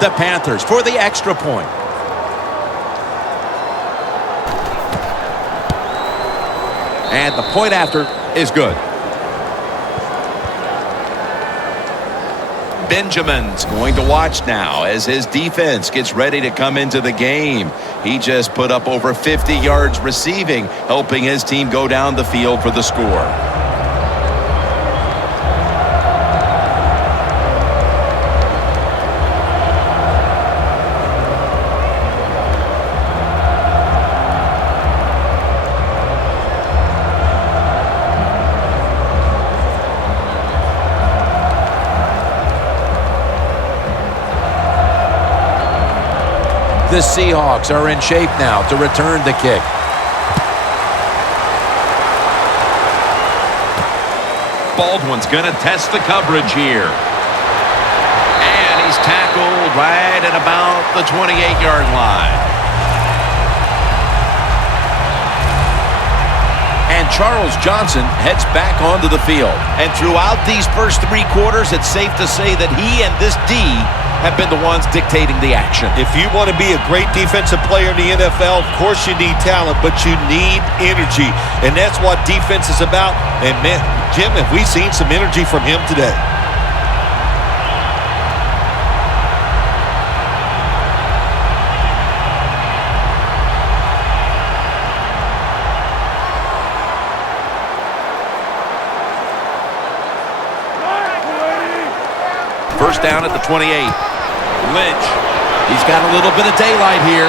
The Panthers for the extra point. And the point after is good. Benjamin's going to watch now as his defense gets ready to come into the game. He just put up over 50 yards receiving, helping his team go down the field for the score. The Seahawks are in shape now to return the kick. Baldwin's going to test the coverage here. And he's tackled right at about the 28-yard line. And Charles Johnson heads back onto the field. And throughout these first three quarters, it's safe to say that he and this D have been the ones dictating the action. If you want to be a great defensive player in the NFL, of course you need talent, but you need energy. And that's what defense is about. And, man, Jim, have we seen some energy from him today? First down at the 28. Lynch, he's got a little bit of daylight here.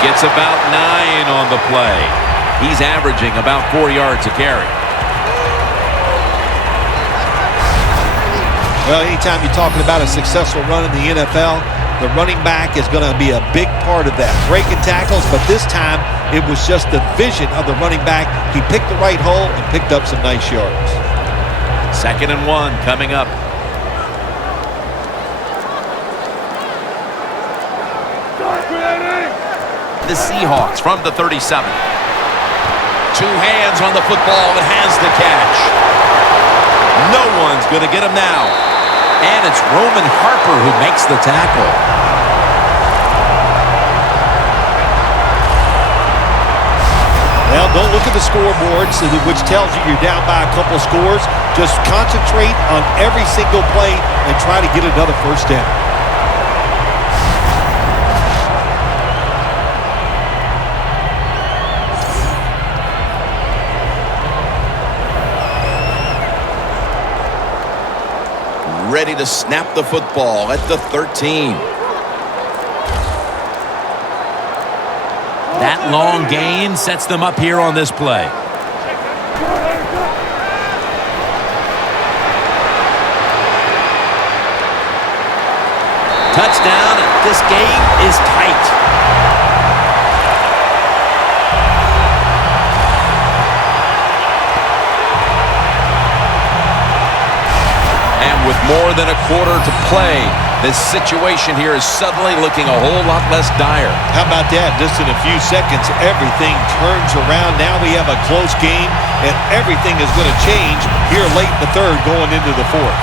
Gets about 9 on the play. He's averaging about 4 yards a carry. Well, anytime you're talking about a successful run in the NFL, the running back is going to be a big part of that. Breaking tackles, but this time it was just the vision of the running back. He picked the right hole and picked up some nice yards. 2nd and 1 coming up. The Seahawks from the 37. 2 hands on the football and has the catch. No one's going to get him now. And it's Roman Harper who makes the tackle. Well, don't look at the scoreboards, which tells you you're down by a couple of scores. Just concentrate on every single play and try to get another first down. Ready to snap the football at the 13. That long gain sets them up here on this play. Touchdown. This game is tight. And with more than a quarter to play, this situation here is suddenly looking a whole lot less dire. How about that? Just in a few seconds, everything turns around. Now we have a close game, and everything is going to change here late in the third going into the fourth.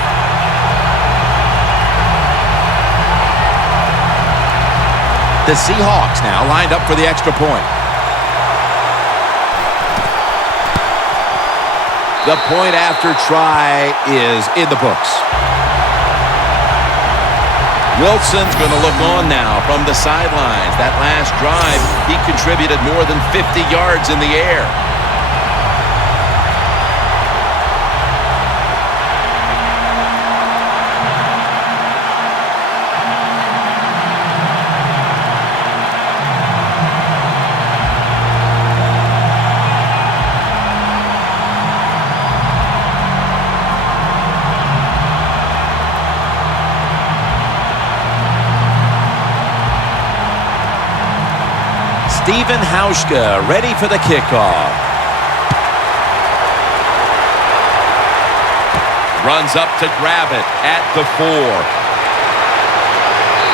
The Seahawks now lined up for the extra point. The point after try is in the books. Wilson's going to look on now from the sidelines. That last drive, he contributed more than 50 yards in the air. Steven Hauschka ready for the kickoff. Runs up to grab it at the 4.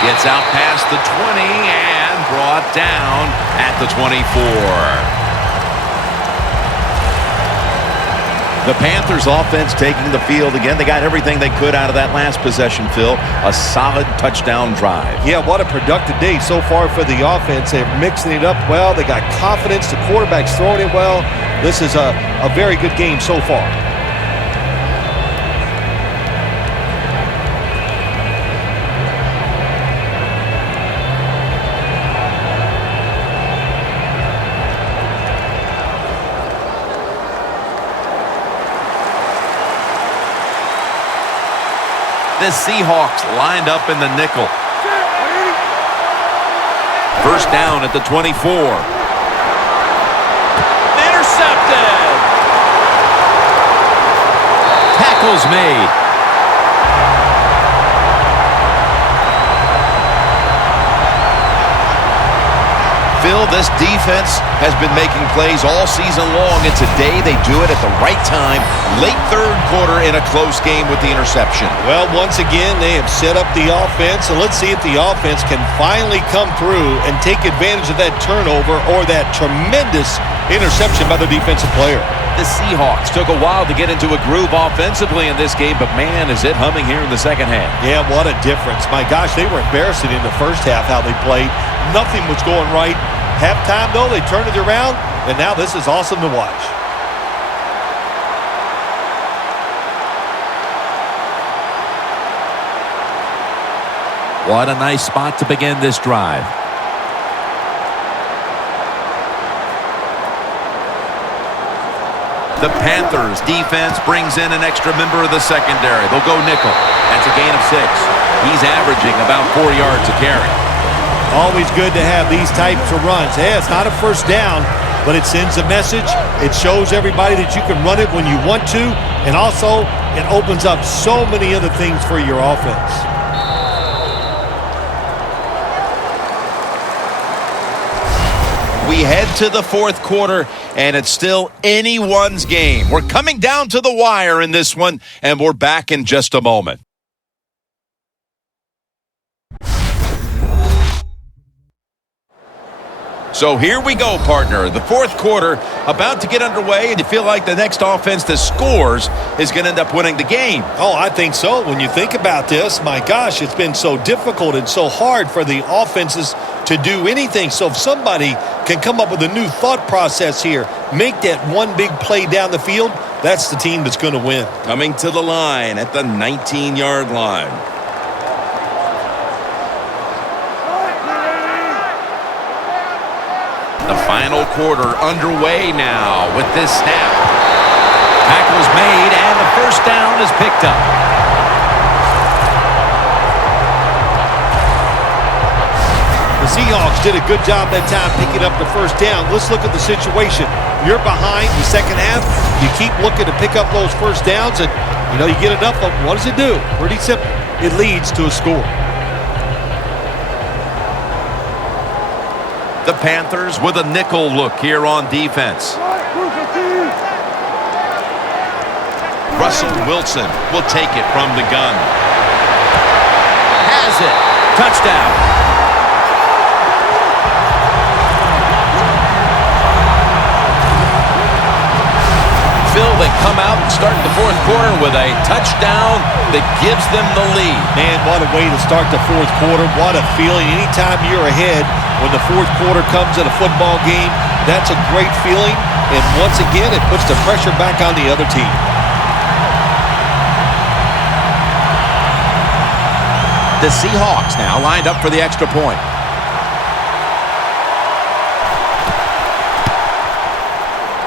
Gets out past the 20 and brought down at the 24. The Panthers offense taking the field again. They got everything they could out of that last possession, Phil. A solid touchdown drive. Yeah, what a productive day so far for the offense. They're mixing it up well. They got confidence. The quarterback's throwing it well. This is a very good game so far. The Seahawks lined up in the nickel. First down at the 24. Intercepted. Tackles made. Phil, this defense has been making plays all season long, and today they do it at the right time. Late third quarter in a close game with the interception. Well, once again, they have set up the offense, and let's see if the offense can finally come through and take advantage of that turnover or that tremendous interception by the defensive player. The Seahawks took a while to get into a groove offensively in this game, but man, is it humming here in the second half. Yeah, what a difference. My gosh, they were embarrassing in the first half how they played. Nothing was going right. Halftime, though, they turned it around, and now this is awesome to watch. What a nice spot to begin this drive. The Panthers defense brings in an extra member of the secondary. They'll go nickel. That's a gain of 6. He's averaging about 4 yards a carry. Always good to have these types of runs. Hey, it's not a first down, but it sends a message. It shows everybody that you can run it when you want to, and also it opens up so many other things for your offense. We head to the fourth quarter, and it's still anyone's game. We're coming down to the wire in this one, and we're back in just a moment. So here we go, partner. The fourth quarter about to get underway, and you feel like the next offense that scores is going to end up winning the game. Oh, I think so. When you think about this, my gosh, it's been so difficult and so hard for the offenses to do anything. So if somebody can come up with a new thought process here, make that one big play down the field, that's the team that's going to win. Coming to the line at the 19-yard line. The final quarter underway now with this snap. Tackle's made, and the first down is picked up. The Seahawks did a good job that time picking up the first down. Let's look at the situation. You're behind the second half. You keep looking to pick up those first downs, and, you get enough of them. What does it do? Pretty simple. It leads to a score. The Panthers with a nickel look here on defense. Russell Wilson will take it from the gun. Has it. Touchdown. They come out and start the fourth quarter with a touchdown that gives them the lead. Man, what a way to start the fourth quarter. What a feeling. Anytime you're ahead when the fourth quarter comes in a football game, that's a great feeling. And once again, it puts the pressure back on the other team. The Seahawks now lined up for the extra point.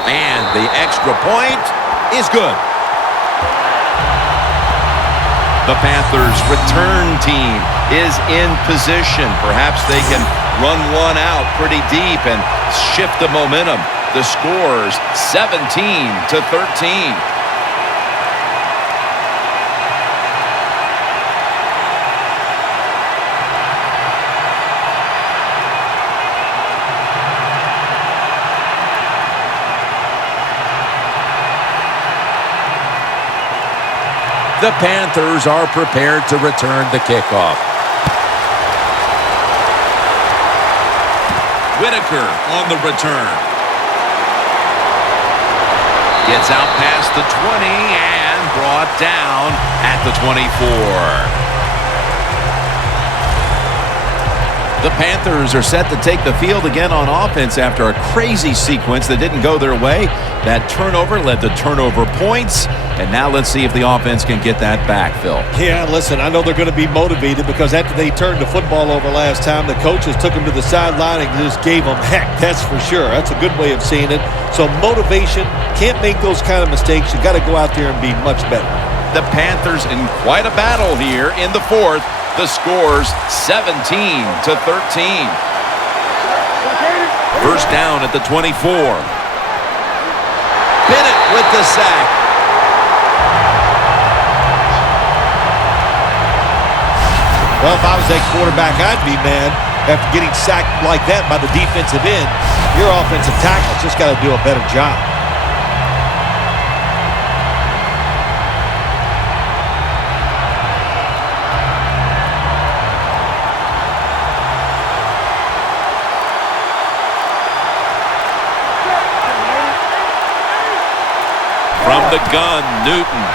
And the extra point is good. The Panthers' return team is in position. Perhaps they can run one out pretty deep and shift the momentum. The score's 17-13. The Panthers are prepared to return the kickoff. Whitaker on the return. Gets out past the 20 and brought down at the 24. The Panthers are set to take the field again on offense after a crazy sequence that didn't go their way. That turnover led to turnover points. And now let's see if the offense can get that back, Phil. Yeah, listen, I know they're going to be motivated because after they turned the football over last time, the coaches took them to the sideline and just gave them heck, that's for sure. That's a good way of seeing it. So motivation, can't make those kind of mistakes. You got to go out there and be much better. The Panthers in quite a battle here in the fourth. The score's 17-13. First down at the 24. Bennett with the sack. Well, if I was that quarterback, I'd be mad after getting sacked like that by the defensive end. Your offensive tackle's just got to do a better job. From the gun, Newton.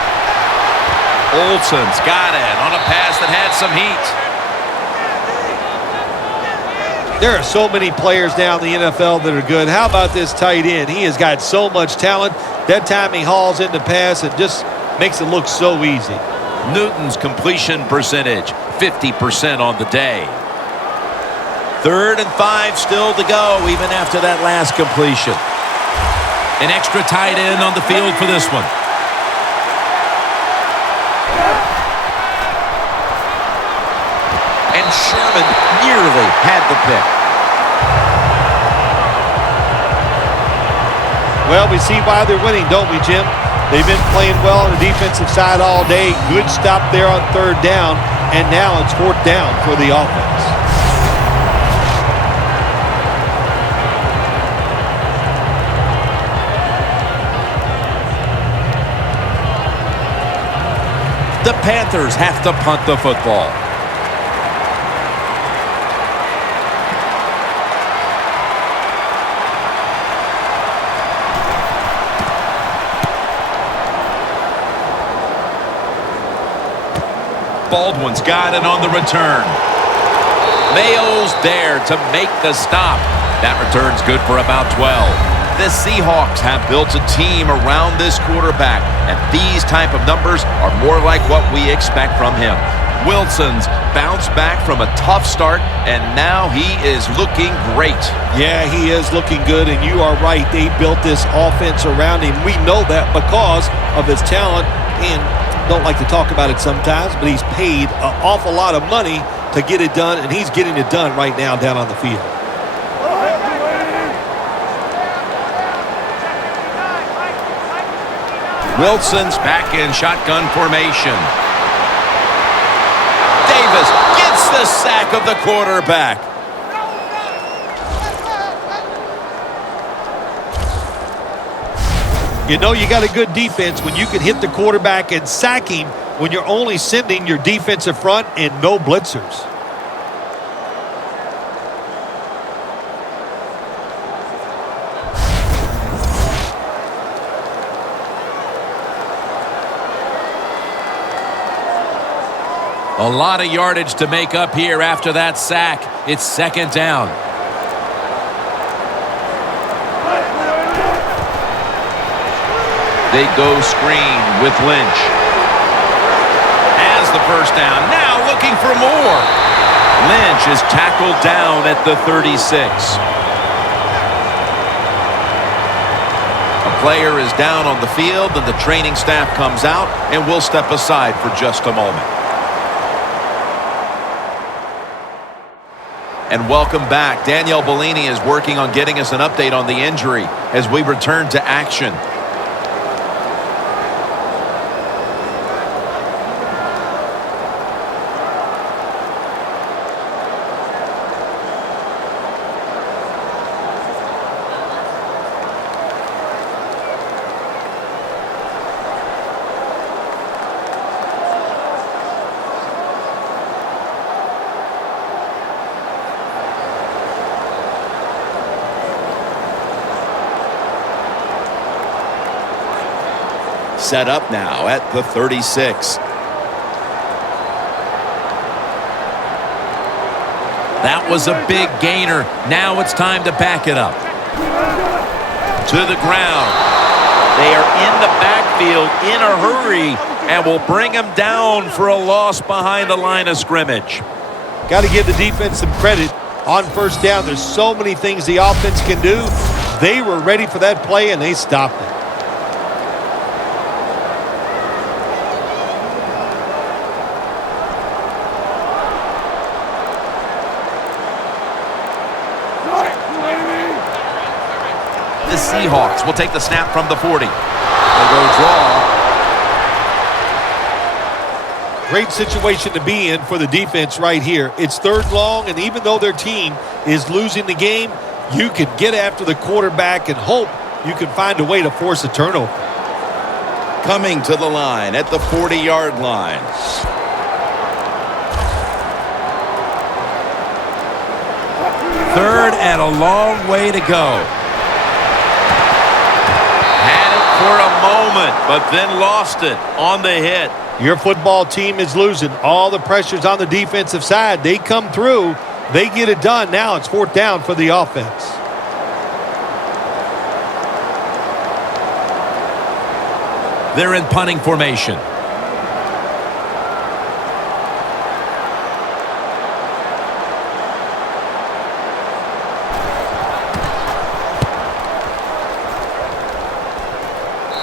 Olsen's got it on a pass that had some heat. There are so many players now in the NFL that are good. How about this tight end? He has got so much talent. That time he hauls in the pass and just makes it look so easy. Newton's completion percentage, 50% on the day. 3rd and 5 still to go, even after that last completion. An extra tight end on the field for this one. And Sherman nearly had the pick. Well, we see why they're winning, don't we, Jim? They've been playing well on the defensive side all day. Good stop there on 3rd down, and now it's 4th down for the offense. The Panthers have to punt the football. Baldwin's got it on the return. Mayo's there to make the stop. That return's good for about 12. The Seahawks have built a team around this quarterback, and these type of numbers are more like what we expect from him. Wilson's bounced back from a tough start, and now he is looking great. Yeah, he is looking good, and you are right. They built this offense around him. We know that because of his talent, and don't like to talk about it sometimes, but he's paid an awful lot of money to get it done, and he's getting it done right now down on the field. Wilson's back in shotgun formation. Davis gets the sack of the quarterback. You know you got a good defense when you can hit the quarterback and sack him when you're only sending your defensive front and no blitzers. A lot of yardage to make up here after that sack. It's second down. They go screen with Lynch. Has the first down. Now looking for more. Lynch is tackled down at the 36. A player is down on the field, and the training staff comes out and will step aside for just a moment. And welcome back. Danielle Bellini is working on getting us an update on the injury as we return to action. Set up now at the 36. That was a big gainer. Now it's time to back it up. To the ground. They are in the backfield in a hurry and will bring him down for a loss behind the line of scrimmage. Got to give the defense some credit on first down. There's so many things the offense can do. They were ready for that play, and they stopped it. The Seahawks will take the snap from the 40. They go draw. Great situation to be in for the defense right here. It's third long, and even though their team is losing the game, you can get after the quarterback and hope you can find a way to force a turnover. Coming to the line at the 40-yard line. Third and a long way to go. For a moment, but then lost it on the hit. Your football team is losing. All the pressure's on the defensive side. They come through. They get it done. Now it's fourth down for the offense. They're in punting formation.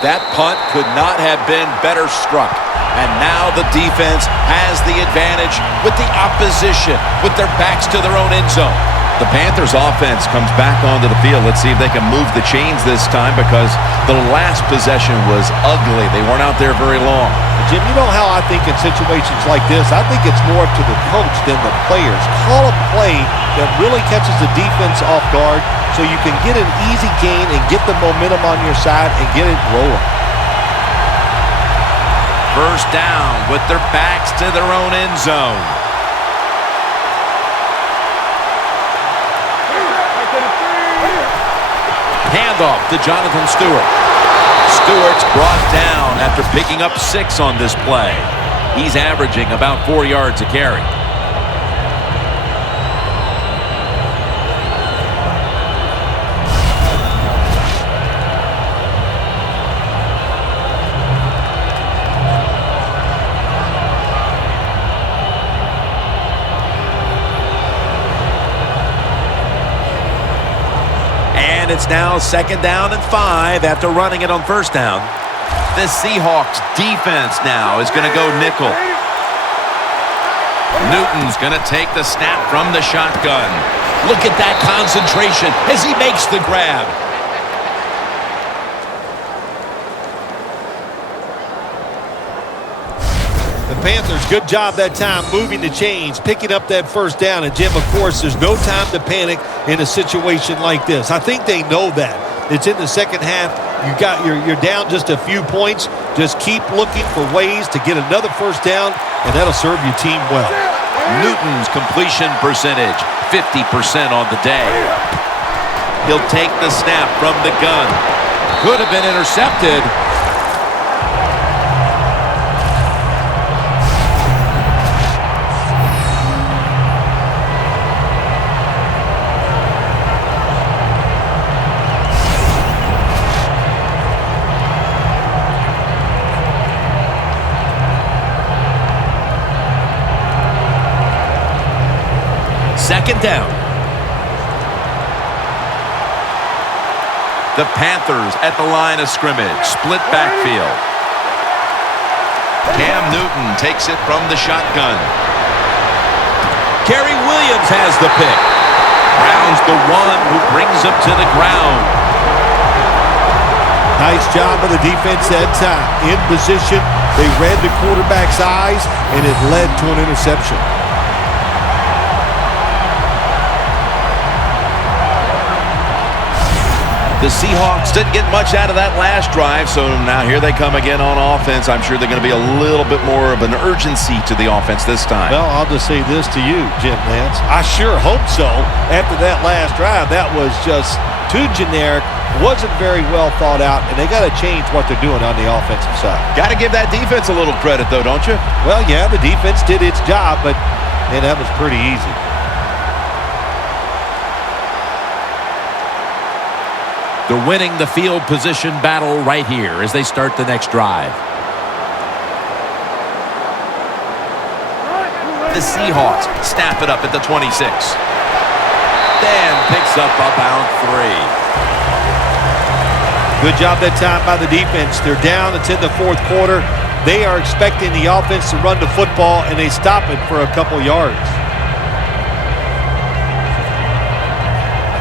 That punt could not have been better struck. And now the defense has the advantage with the opposition, with their backs to their own end zone. The Panthers offense comes back onto the field. Let's see if they can move the chains this time, because the last possession was ugly. They weren't out there very long. Jim, you know how I think in situations like this, I think it's more up to the coach than the players. Call a play that really catches the defense off guard so you can get an easy gain and get the momentum on your side and get it rolling. First down with their backs to their own end zone. Handoff to Jonathan Stewart. Stewart's brought down after picking up 6 on this play. He's averaging about 4 yards a carry. It's now second down and 5 after running it on first down. The Seahawks defense now is going to go nickel. Newton's going to take the snap from the shotgun. Look at that concentration as he makes the grab. The Panthers, good job that time moving the chains, picking up that first down. And, Jim, of course, there's no time to panic in a situation like this. I think they know that. It's in the second half. You're down just a few points. Just keep looking for ways to get another first down, and that'll serve your team well. Newton's completion percentage, 50% on the day. He'll take the snap from the gun. Could have been intercepted. Second down. The Panthers at the line of scrimmage. Split backfield. Cam Newton takes it from the shotgun. Gary Williams has the pick. Brown's the one who brings him to the ground. Nice job of the defense that time. In position, they read the quarterback's eyes, and it led to an interception. The Seahawks didn't get much out of that last drive, so now here they come again on offense. I'm sure they're going to be a little bit more of an urgency to the offense this time. Well, I'll just say this to you, Jim Nance. I sure hope so. After that last drive, that was just too generic, wasn't very well thought out, and they got to change what they're doing on the offensive side. Got to give that defense a little credit, though, don't you? Well, yeah, the defense did its job, but, man, that was pretty easy. They're winning the field position battle right here as they start the next drive. The Seahawks snap it up at the 26. Dan picks up about 3. Good job that time by the defense. They're down. It's in the fourth quarter. They are expecting the offense to run the football, and they stop it for a couple yards.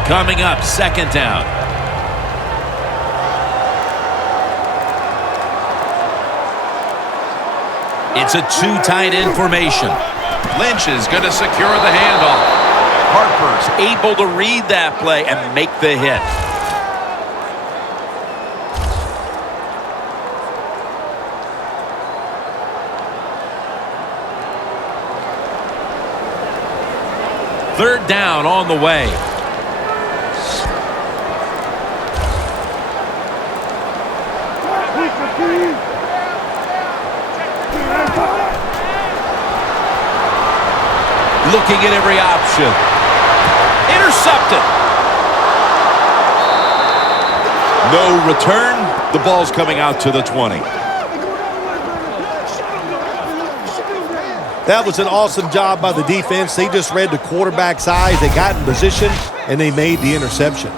Coming up, second down. It's a two tight end formation. Lynch is going to secure the handoff. Harper's able to read that play and make the hit. Third down on the way. Looking at every option. Intercepted. No return. The ball's coming out to the 20. That was an awesome job by the defense. They just read the quarterback's eyes. They got in position, and they made the interception.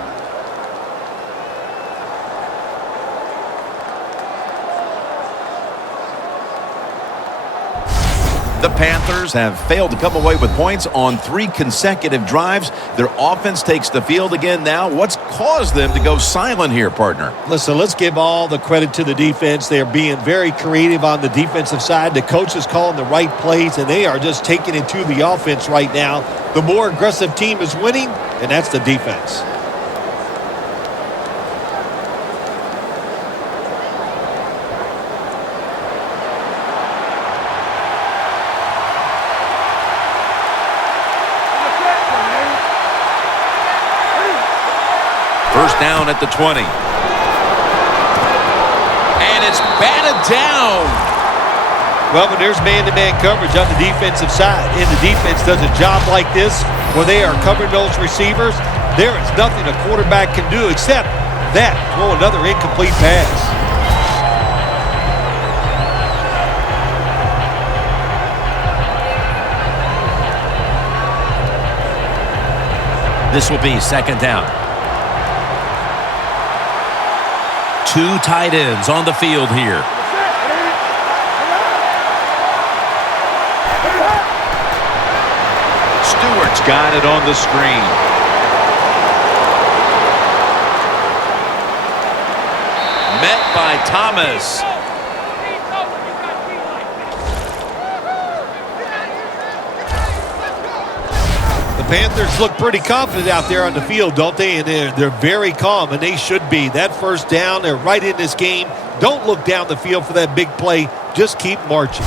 The Panthers have failed to come away with points on 3 consecutive drives. Their offense takes the field again now. What's caused them to go silent here, partner? Listen, let's give all the credit to the defense. They are being very creative on the defensive side. The coach is calling the right plays, and they are just taking it to the offense right now. The more aggressive team is winning, and that's the defense. First down at the 20. And it's batted down. Well, when there's man-to-man coverage on the defensive side, and the defense does a job like this where they are covering those receivers, there is nothing a quarterback can do except that, throw another incomplete pass. This will be second down. 2 tight ends on the field Stewart's got it on the screen. Met by Thomas. The Panthers look pretty confident out there on the field, don't they? And they're very calm, and they should be. That first down, they're right in this game. Don't look down the field for that big play. Just keep marching.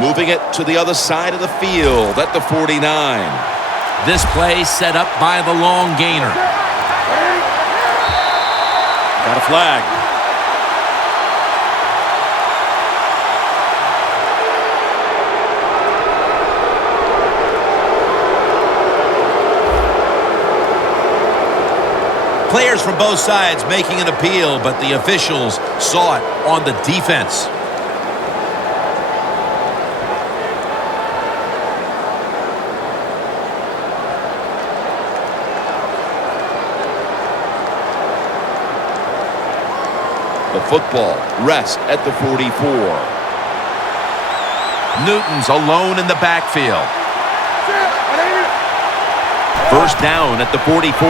Moving it to the other side of the field at the 49. This play set up by the long gainer. Got a flag. Players from both sides making an appeal, but the officials saw it on the defense. The football rests at the 44. Newton's alone in the backfield. First down at the 44.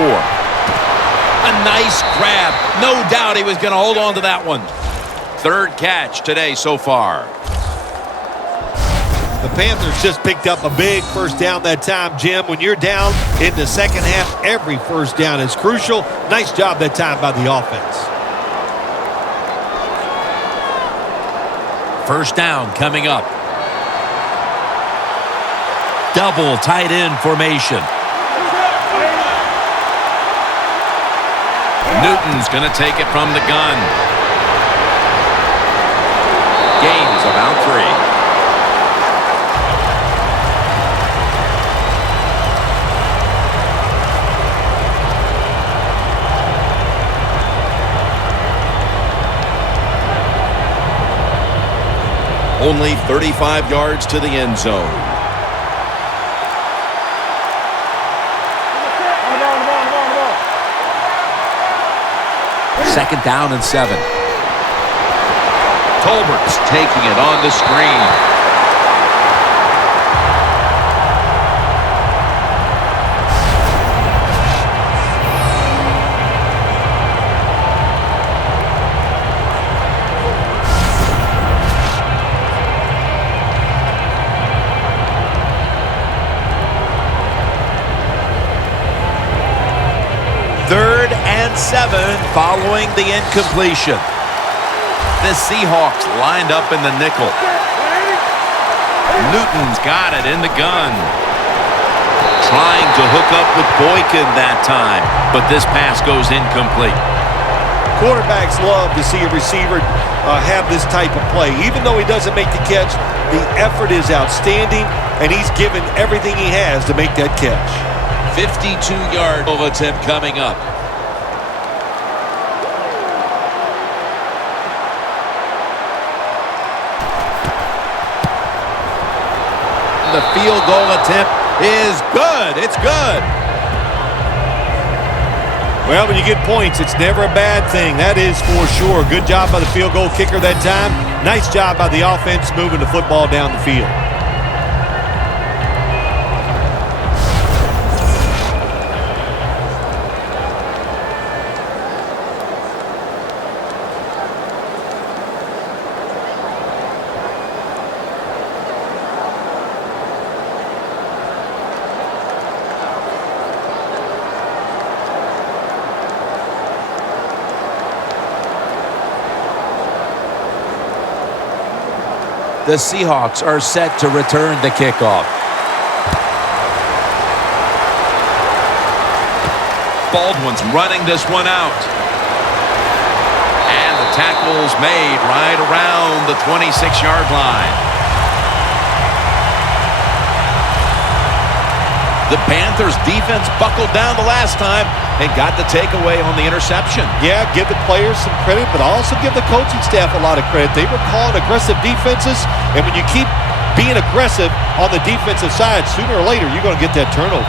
A nice grab. No doubt he was going to hold on to that one. Third catch today so far. The Panthers just picked up a big first down that time, Jim. When you're down in the second half, every first down is crucial. Nice job that time by the offense. First down coming up. Double tight end formation. Newton's going to take it from the gun. Gains about 3. Only 35 yards to the end zone. Second down and 7. Tolbert's taking it on the screen. Third and 7 following the incompletion. The Seahawks lined up in the nickel. Newton's got it in the gun. Trying to hook up with Boykin that time, but this pass goes incomplete. Quarterbacks love to see a receiver have this type of play. Even though he doesn't make the catch, the effort is outstanding, and he's given everything he has to make that catch. 52-yard attempt coming up. The field goal attempt is good. It's good. Well, when you get points, it's never a bad thing. That is for sure. Good job by the field goal kicker that time. Nice job by the offense moving the football down the field. The Seahawks are set to return the kickoff. Baldwin's running this one out. And the tackle's made right around the 26-yard line. The Panthers defense buckled down the last time and got the takeaway on the interception. Yeah, give the players some credit, but also give the coaching staff a lot of credit. They were calling aggressive defenses, and when you keep being aggressive on the defensive side, sooner or later you're going to get that turnover.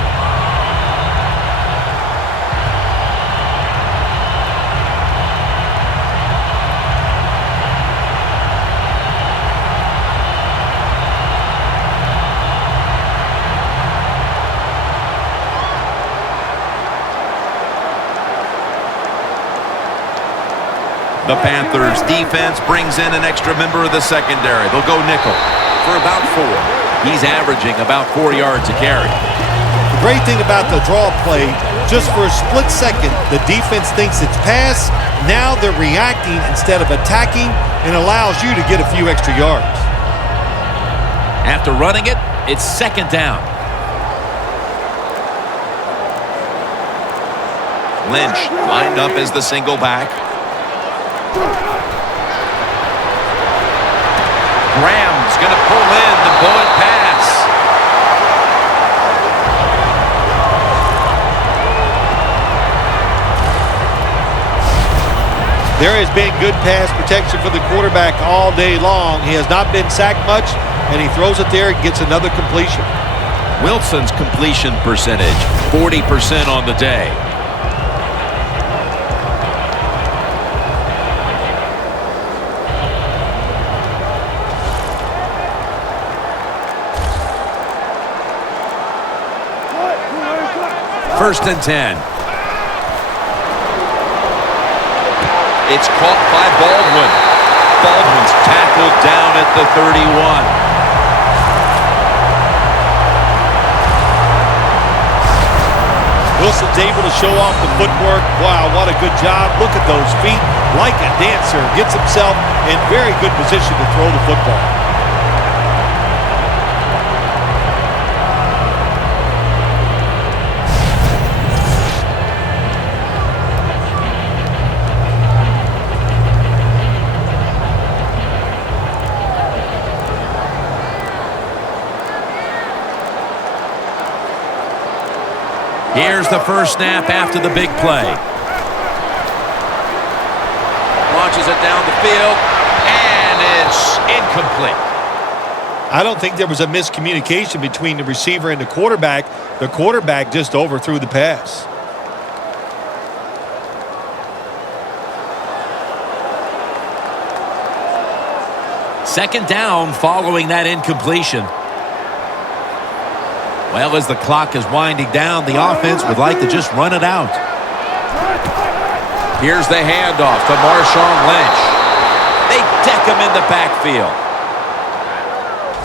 The Panthers defense brings in an extra member of the secondary. They'll go nickel for about 4. He's averaging about 4 yards a carry. The great thing about the draw play, just for a split second, the defense thinks it's pass. Now they're reacting instead of attacking, and allows you to get a few extra yards. After running it, it's second down. Lynch lined up as the single back. Graham's going to pull in the bullet pass. There has been good pass protection for the quarterback all day long. He has not been sacked much, and he throws it there and gets another completion. Wilson's completion percentage, 40% on the day. First and 10. It's caught by Baldwin. Baldwin's tackled down at the 31. Wilson's able to show off the footwork. Wow, what a good job. Look at those feet. Like a dancer. Gets himself in very good position to throw the football. Here's the first snap after the big play. Launches it down the field, and it's incomplete. I don't think there was a miscommunication between the receiver and the quarterback. The quarterback just overthrew the pass. Second down following that incompletion. Well, as the clock is winding down, the offense would like to just run it out. Here's the handoff to Marshawn Lynch. They deck him in the backfield.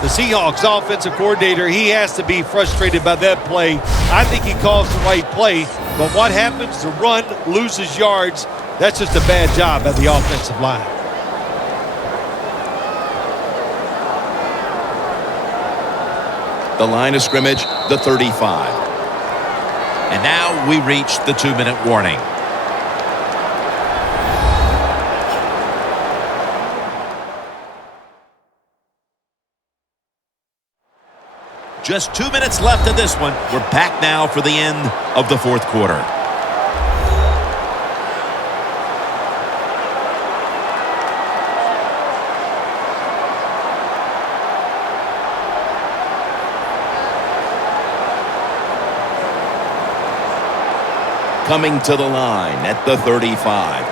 The Seahawks offensive coordinator, he has to be frustrated by that play. I think he calls the right play, but what happens? The run loses yards. That's just a bad job by the offensive line. The line of scrimmage, the 35. And now we reach the 2-minute warning. Just 2 minutes left in this one. We're back now for the end of the fourth quarter. Coming to the line at the 35.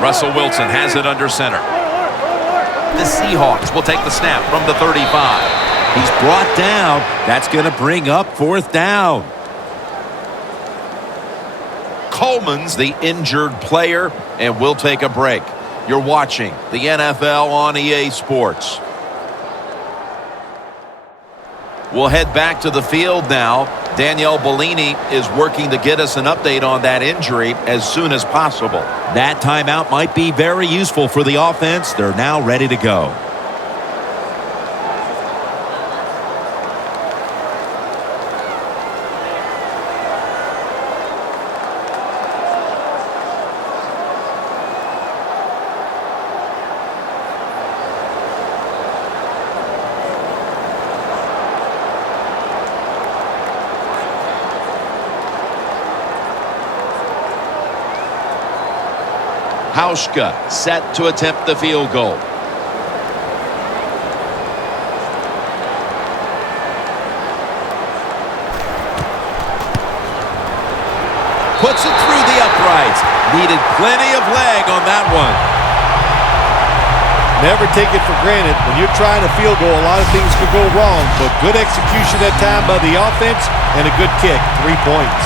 Russell Wilson has it under center. The Seahawks will take the snap from the 35. He's brought down. That's going to bring up fourth down. Coleman's the injured player, and we'll take a break. You're watching the NFL on EA Sports. We'll head back to the field now. Danielle Bellini is working to get us an update on that injury as soon as possible. That timeout might be very useful for the offense. They're now ready to go. Hauschka set to attempt the field goal. Puts it through the uprights. Needed plenty of leg on that one. Never take it for granted. When you're trying a field goal, a lot of things could go wrong, but good execution that time by the offense and a good kick. 3 points.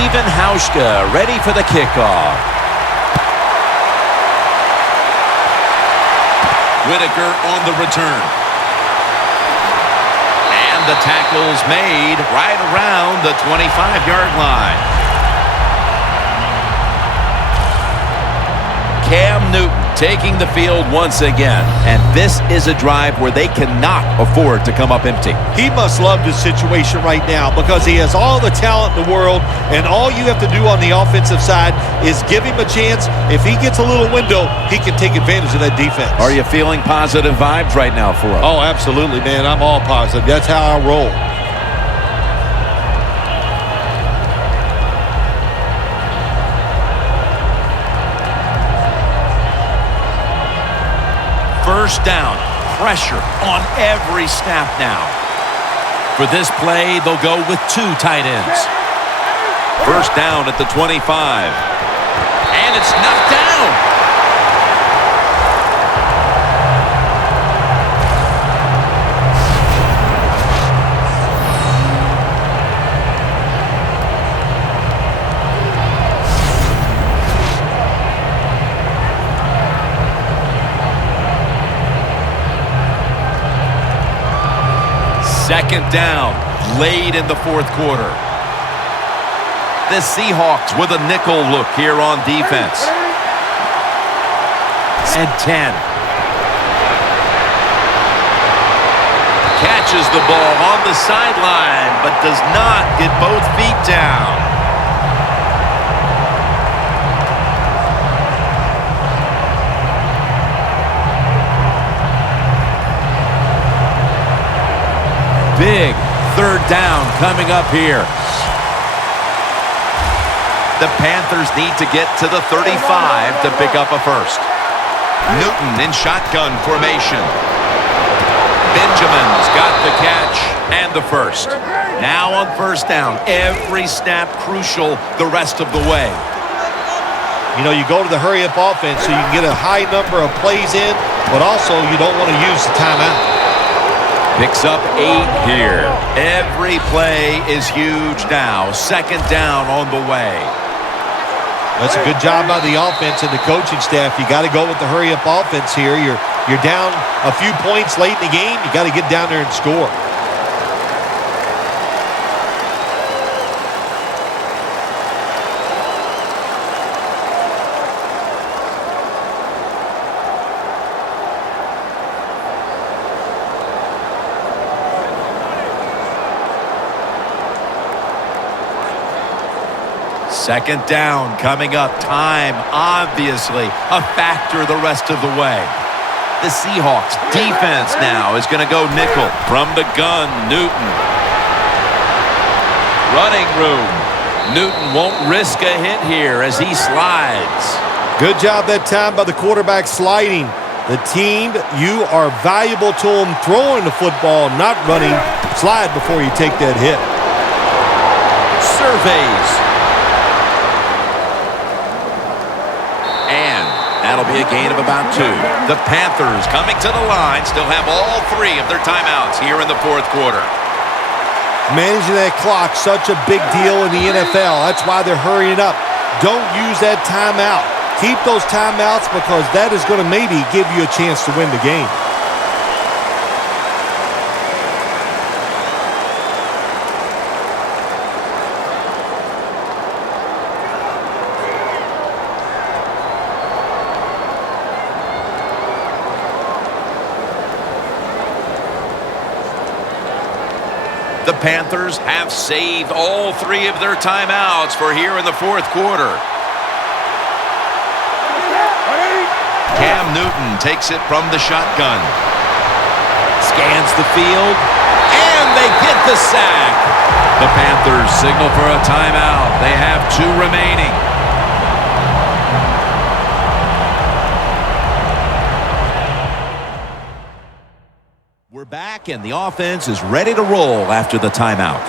Steven Hauschka ready for the kickoff. Whitaker on the return. And the tackle's made right around the 25-yard line. Cam Newton taking the field once again. And this is a drive where they cannot afford to come up empty. He must love this situation right now because he has all the talent in the world, and all you have to do on the offensive side is give him a chance. If he gets a little window, he can take advantage of that defense. Are you feeling positive vibes right now for him? Oh, absolutely, man. I'm all positive. That's how I roll. First down, pressure on every snap now. For this play, they'll go with 2 tight ends. First down at the 25. And it's knocked down. Second down, late in the fourth quarter. The Seahawks with a nickel look here on defense. And 10. Catches the ball on the sideline, but does not get both feet down. Big third down coming up here. The Panthers need to get to the 35 to pick up a first. Newton in shotgun formation. Benjamin's got the catch and the first. Now on first down, every snap crucial the rest of the way. You know, you go to the hurry-up offense so you can get a high number of plays in, but also you don't want to use the timeout. Picks up 8 here. Every play is huge now. Second down on the way. That's a good job by the offense and the coaching staff. You got to go with the hurry-up offense here. You're down a few points late in the game. You got to get down there and score. Second down coming up. Time, obviously, a factor the rest of the way. The Seahawks defense now is going to go nickel from the gun. Newton. Running room. Newton won't risk a hit here as he slides. Good job that time by the quarterback sliding. The team, you are valuable to them throwing the football, not running. Slide before you take that hit. Surveys. That'll be a gain of about 2. The Panthers coming to the line still have all 3 of their timeouts here in the fourth quarter. Managing that clock, such a big deal in the NFL. That's why they're hurrying up. Don't use that timeout. Keep those timeouts because that is going to maybe give you a chance to win the game. The Panthers have saved all 3 of their timeouts for here in the fourth quarter. Cam Newton takes it from the shotgun. Scans the field, and they get the sack. The Panthers signal for a timeout. They have 2 remaining. We're back, and the offense is ready to roll after the timeout.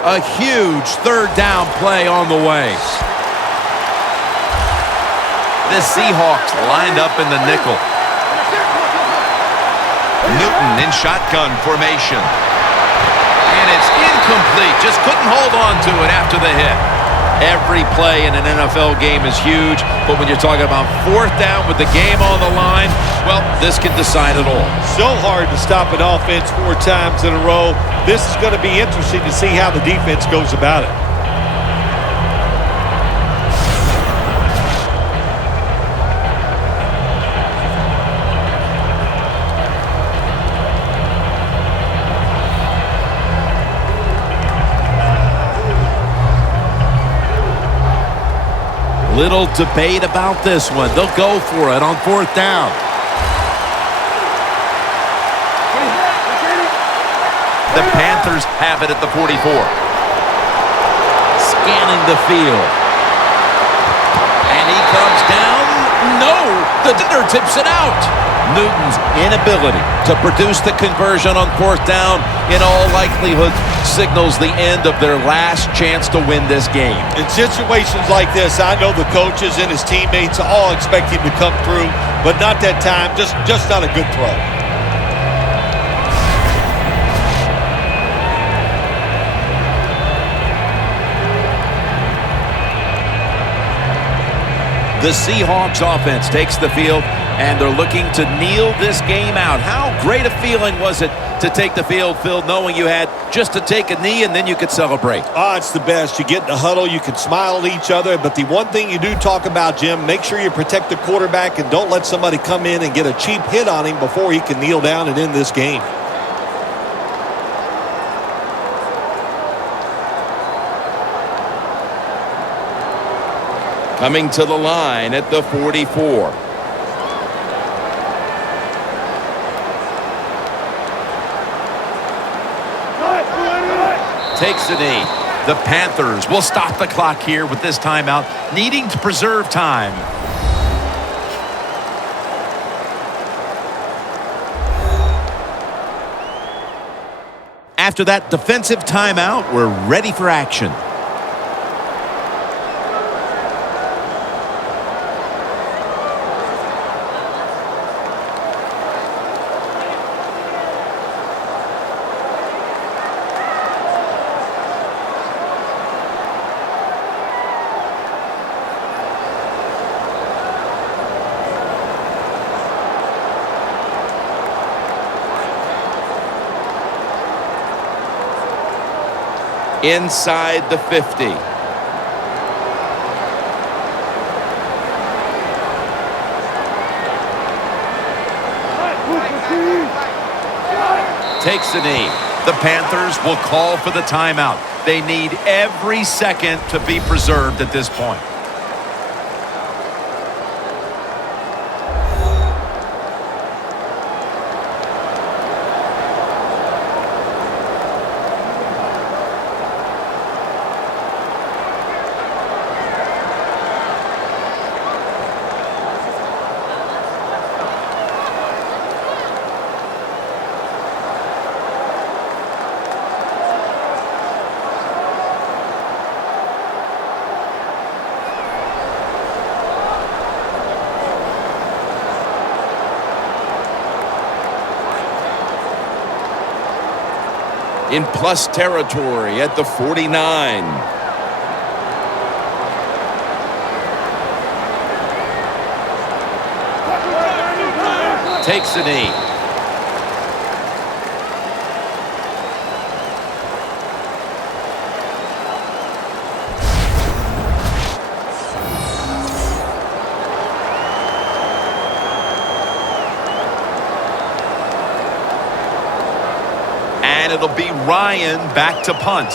A huge third down play on the way. The Seahawks lined up in the nickel. Newton in shotgun formation. And it's incomplete. Just couldn't hold on to it after the hit. Every play in an NFL game is huge, but when you're talking about fourth down with the game on the line, well, this can decide it all. So hard to stop an offense 4 times in a row. This is going to be interesting to see how the defense goes about it. Little debate about this one. They'll go for it on fourth down. The Panthers have it at the 44. Scanning the field. And he comes down. No! The defender tips it out. Newton's inability to produce the conversion on fourth down in all likelihood signals the end of their last chance to win this game. In situations like this, I know the coaches and his teammates all expect him to come through, but not that time. Just not a good throw. The Seahawks offense takes the field, and they're looking to kneel this game out. How great a feeling was it to take the field, Phil, knowing you had just to take a knee and then you could celebrate? It's the best. You get in the huddle, you can smile at each other, but the one thing you do talk about, Jim, make sure you protect the quarterback and don't let somebody come in and get a cheap hit on him before he can kneel down and end this game. Coming to the line at the 44. Takes a knee. The Panthers will stop the clock here with this timeout, needing to preserve time. After that defensive timeout, we're ready for action. Inside the 50. Takes the knee. The Panthers will call for the timeout. They need every second to be preserved at this point. In plus territory at the 49. Takes a knee. And it'll be Ryan back to punt.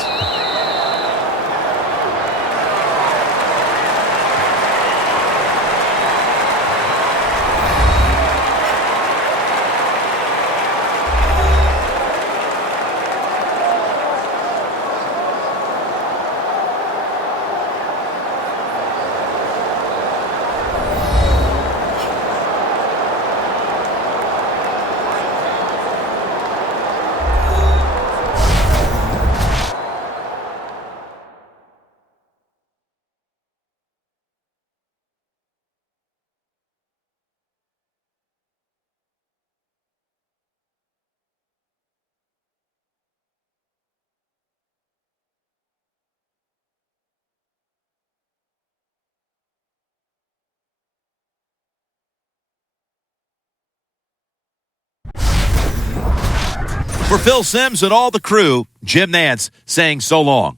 For Phil Simms and all the crew, Jim Nantz saying so long.